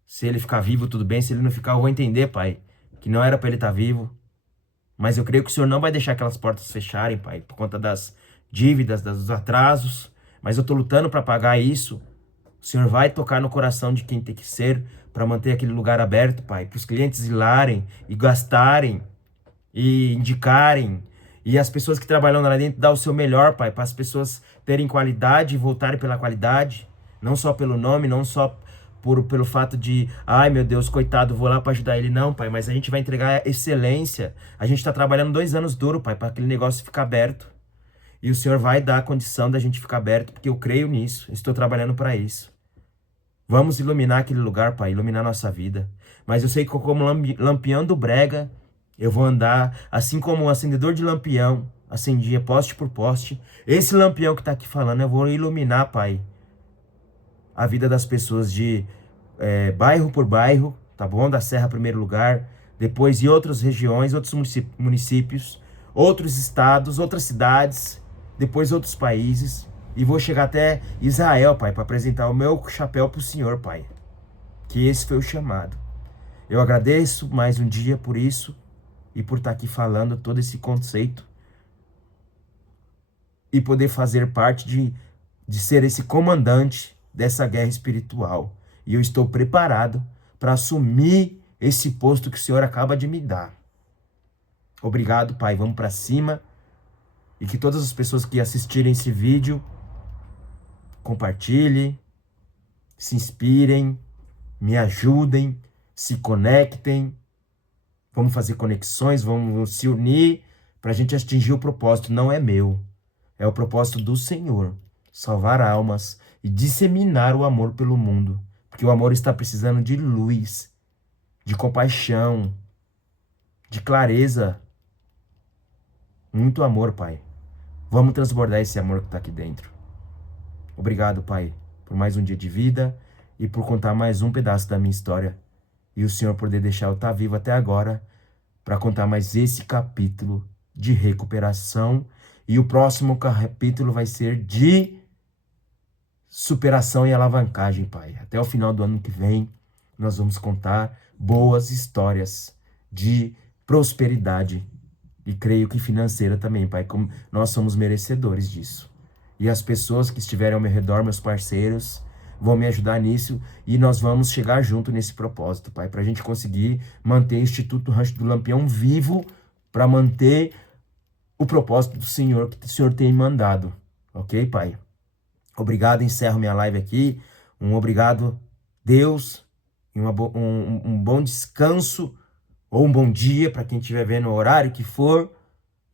Se ele ficar vivo, tudo bem. Se ele não ficar, eu vou entender, Pai, que não era para ele estar vivo. Mas eu creio que o Senhor não vai deixar aquelas portas fecharem, Pai, por conta das dívidas, dos atrasos. Mas eu estou lutando para pagar isso. O Senhor vai tocar no coração de quem tem que ser para manter aquele lugar aberto, Pai. Para os clientes irem e gastarem e indicarem. E as pessoas que trabalham lá dentro dar o seu melhor, Pai. Para as pessoas terem qualidade e voltarem pela qualidade. Não só pelo nome, não só pelo fato de, ai meu Deus, coitado, vou lá para ajudar ele. Não, Pai, mas a gente vai entregar excelência. A gente está trabalhando 2 anos duro, Pai, para aquele negócio ficar aberto. E o Senhor vai dar a condição da gente ficar aberto, porque eu creio nisso. Estou trabalhando para isso. Vamos iluminar aquele lugar, Pai, iluminar nossa vida. Mas eu sei que como lampião do Brega, eu vou andar, assim como o acendedor de lampião acendia poste por poste. Esse lampião que está aqui falando, eu vou iluminar, Pai, a vida das pessoas de bairro por bairro, tá bom? Da Serra, primeiro lugar. Depois em outras regiões, outros municípios, outros estados, outras cidades, depois outros países. E vou chegar até Israel, Pai, para apresentar o meu chapéu pro Senhor, Pai. Que esse foi o chamado. Eu agradeço mais um dia por isso e por estar aqui falando todo esse conceito e poder fazer parte de ser esse comandante dessa guerra espiritual. E eu estou preparado para assumir esse posto que o Senhor acaba de me dar. Obrigado, Pai. Vamos para cima. E que todas as pessoas que assistirem esse vídeo compartilhem, se inspirem, me ajudem, se conectem. Vamos fazer conexões, vamos se unir para a gente atingir o propósito. Não é meu, é o propósito do Senhor. Salvar almas e disseminar o amor pelo mundo. Porque o amor está precisando de luz, de compaixão, de clareza. Muito amor, Pai. Vamos transbordar esse amor que está aqui dentro. Obrigado, Pai, por mais um dia de vida e por contar mais um pedaço da minha história. E o Senhor poder deixar eu estar vivo até agora para contar mais esse capítulo de recuperação. E o próximo capítulo vai ser de superação e alavancagem, Pai. Até o final do ano que vem, nós vamos contar boas histórias de prosperidade. E creio que financeira também, Pai, como nós somos merecedores disso. E as pessoas que estiverem ao meu redor, meus parceiros, vão me ajudar nisso e nós vamos chegar junto nesse propósito, Pai, para a gente conseguir manter o Instituto Rancho do Lampião vivo, para manter o propósito do Senhor que o Senhor tem mandado, ok, Pai? Obrigado, encerro minha live aqui. Um obrigado, Deus, e um bom descanso ou um bom dia para quem estiver vendo o horário que for,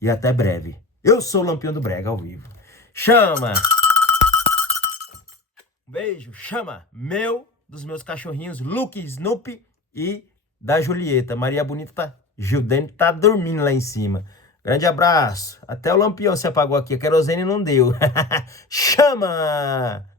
e até breve. Eu sou o Lampião do Brega ao vivo. Chama! Beijo, chama! Dos meus cachorrinhos, Luke, Snoopy e da Julieta. Maria Bonita, Gildene tá dormindo lá em cima. Grande abraço. Até o Lampião se apagou aqui. A querosene não deu. Chama!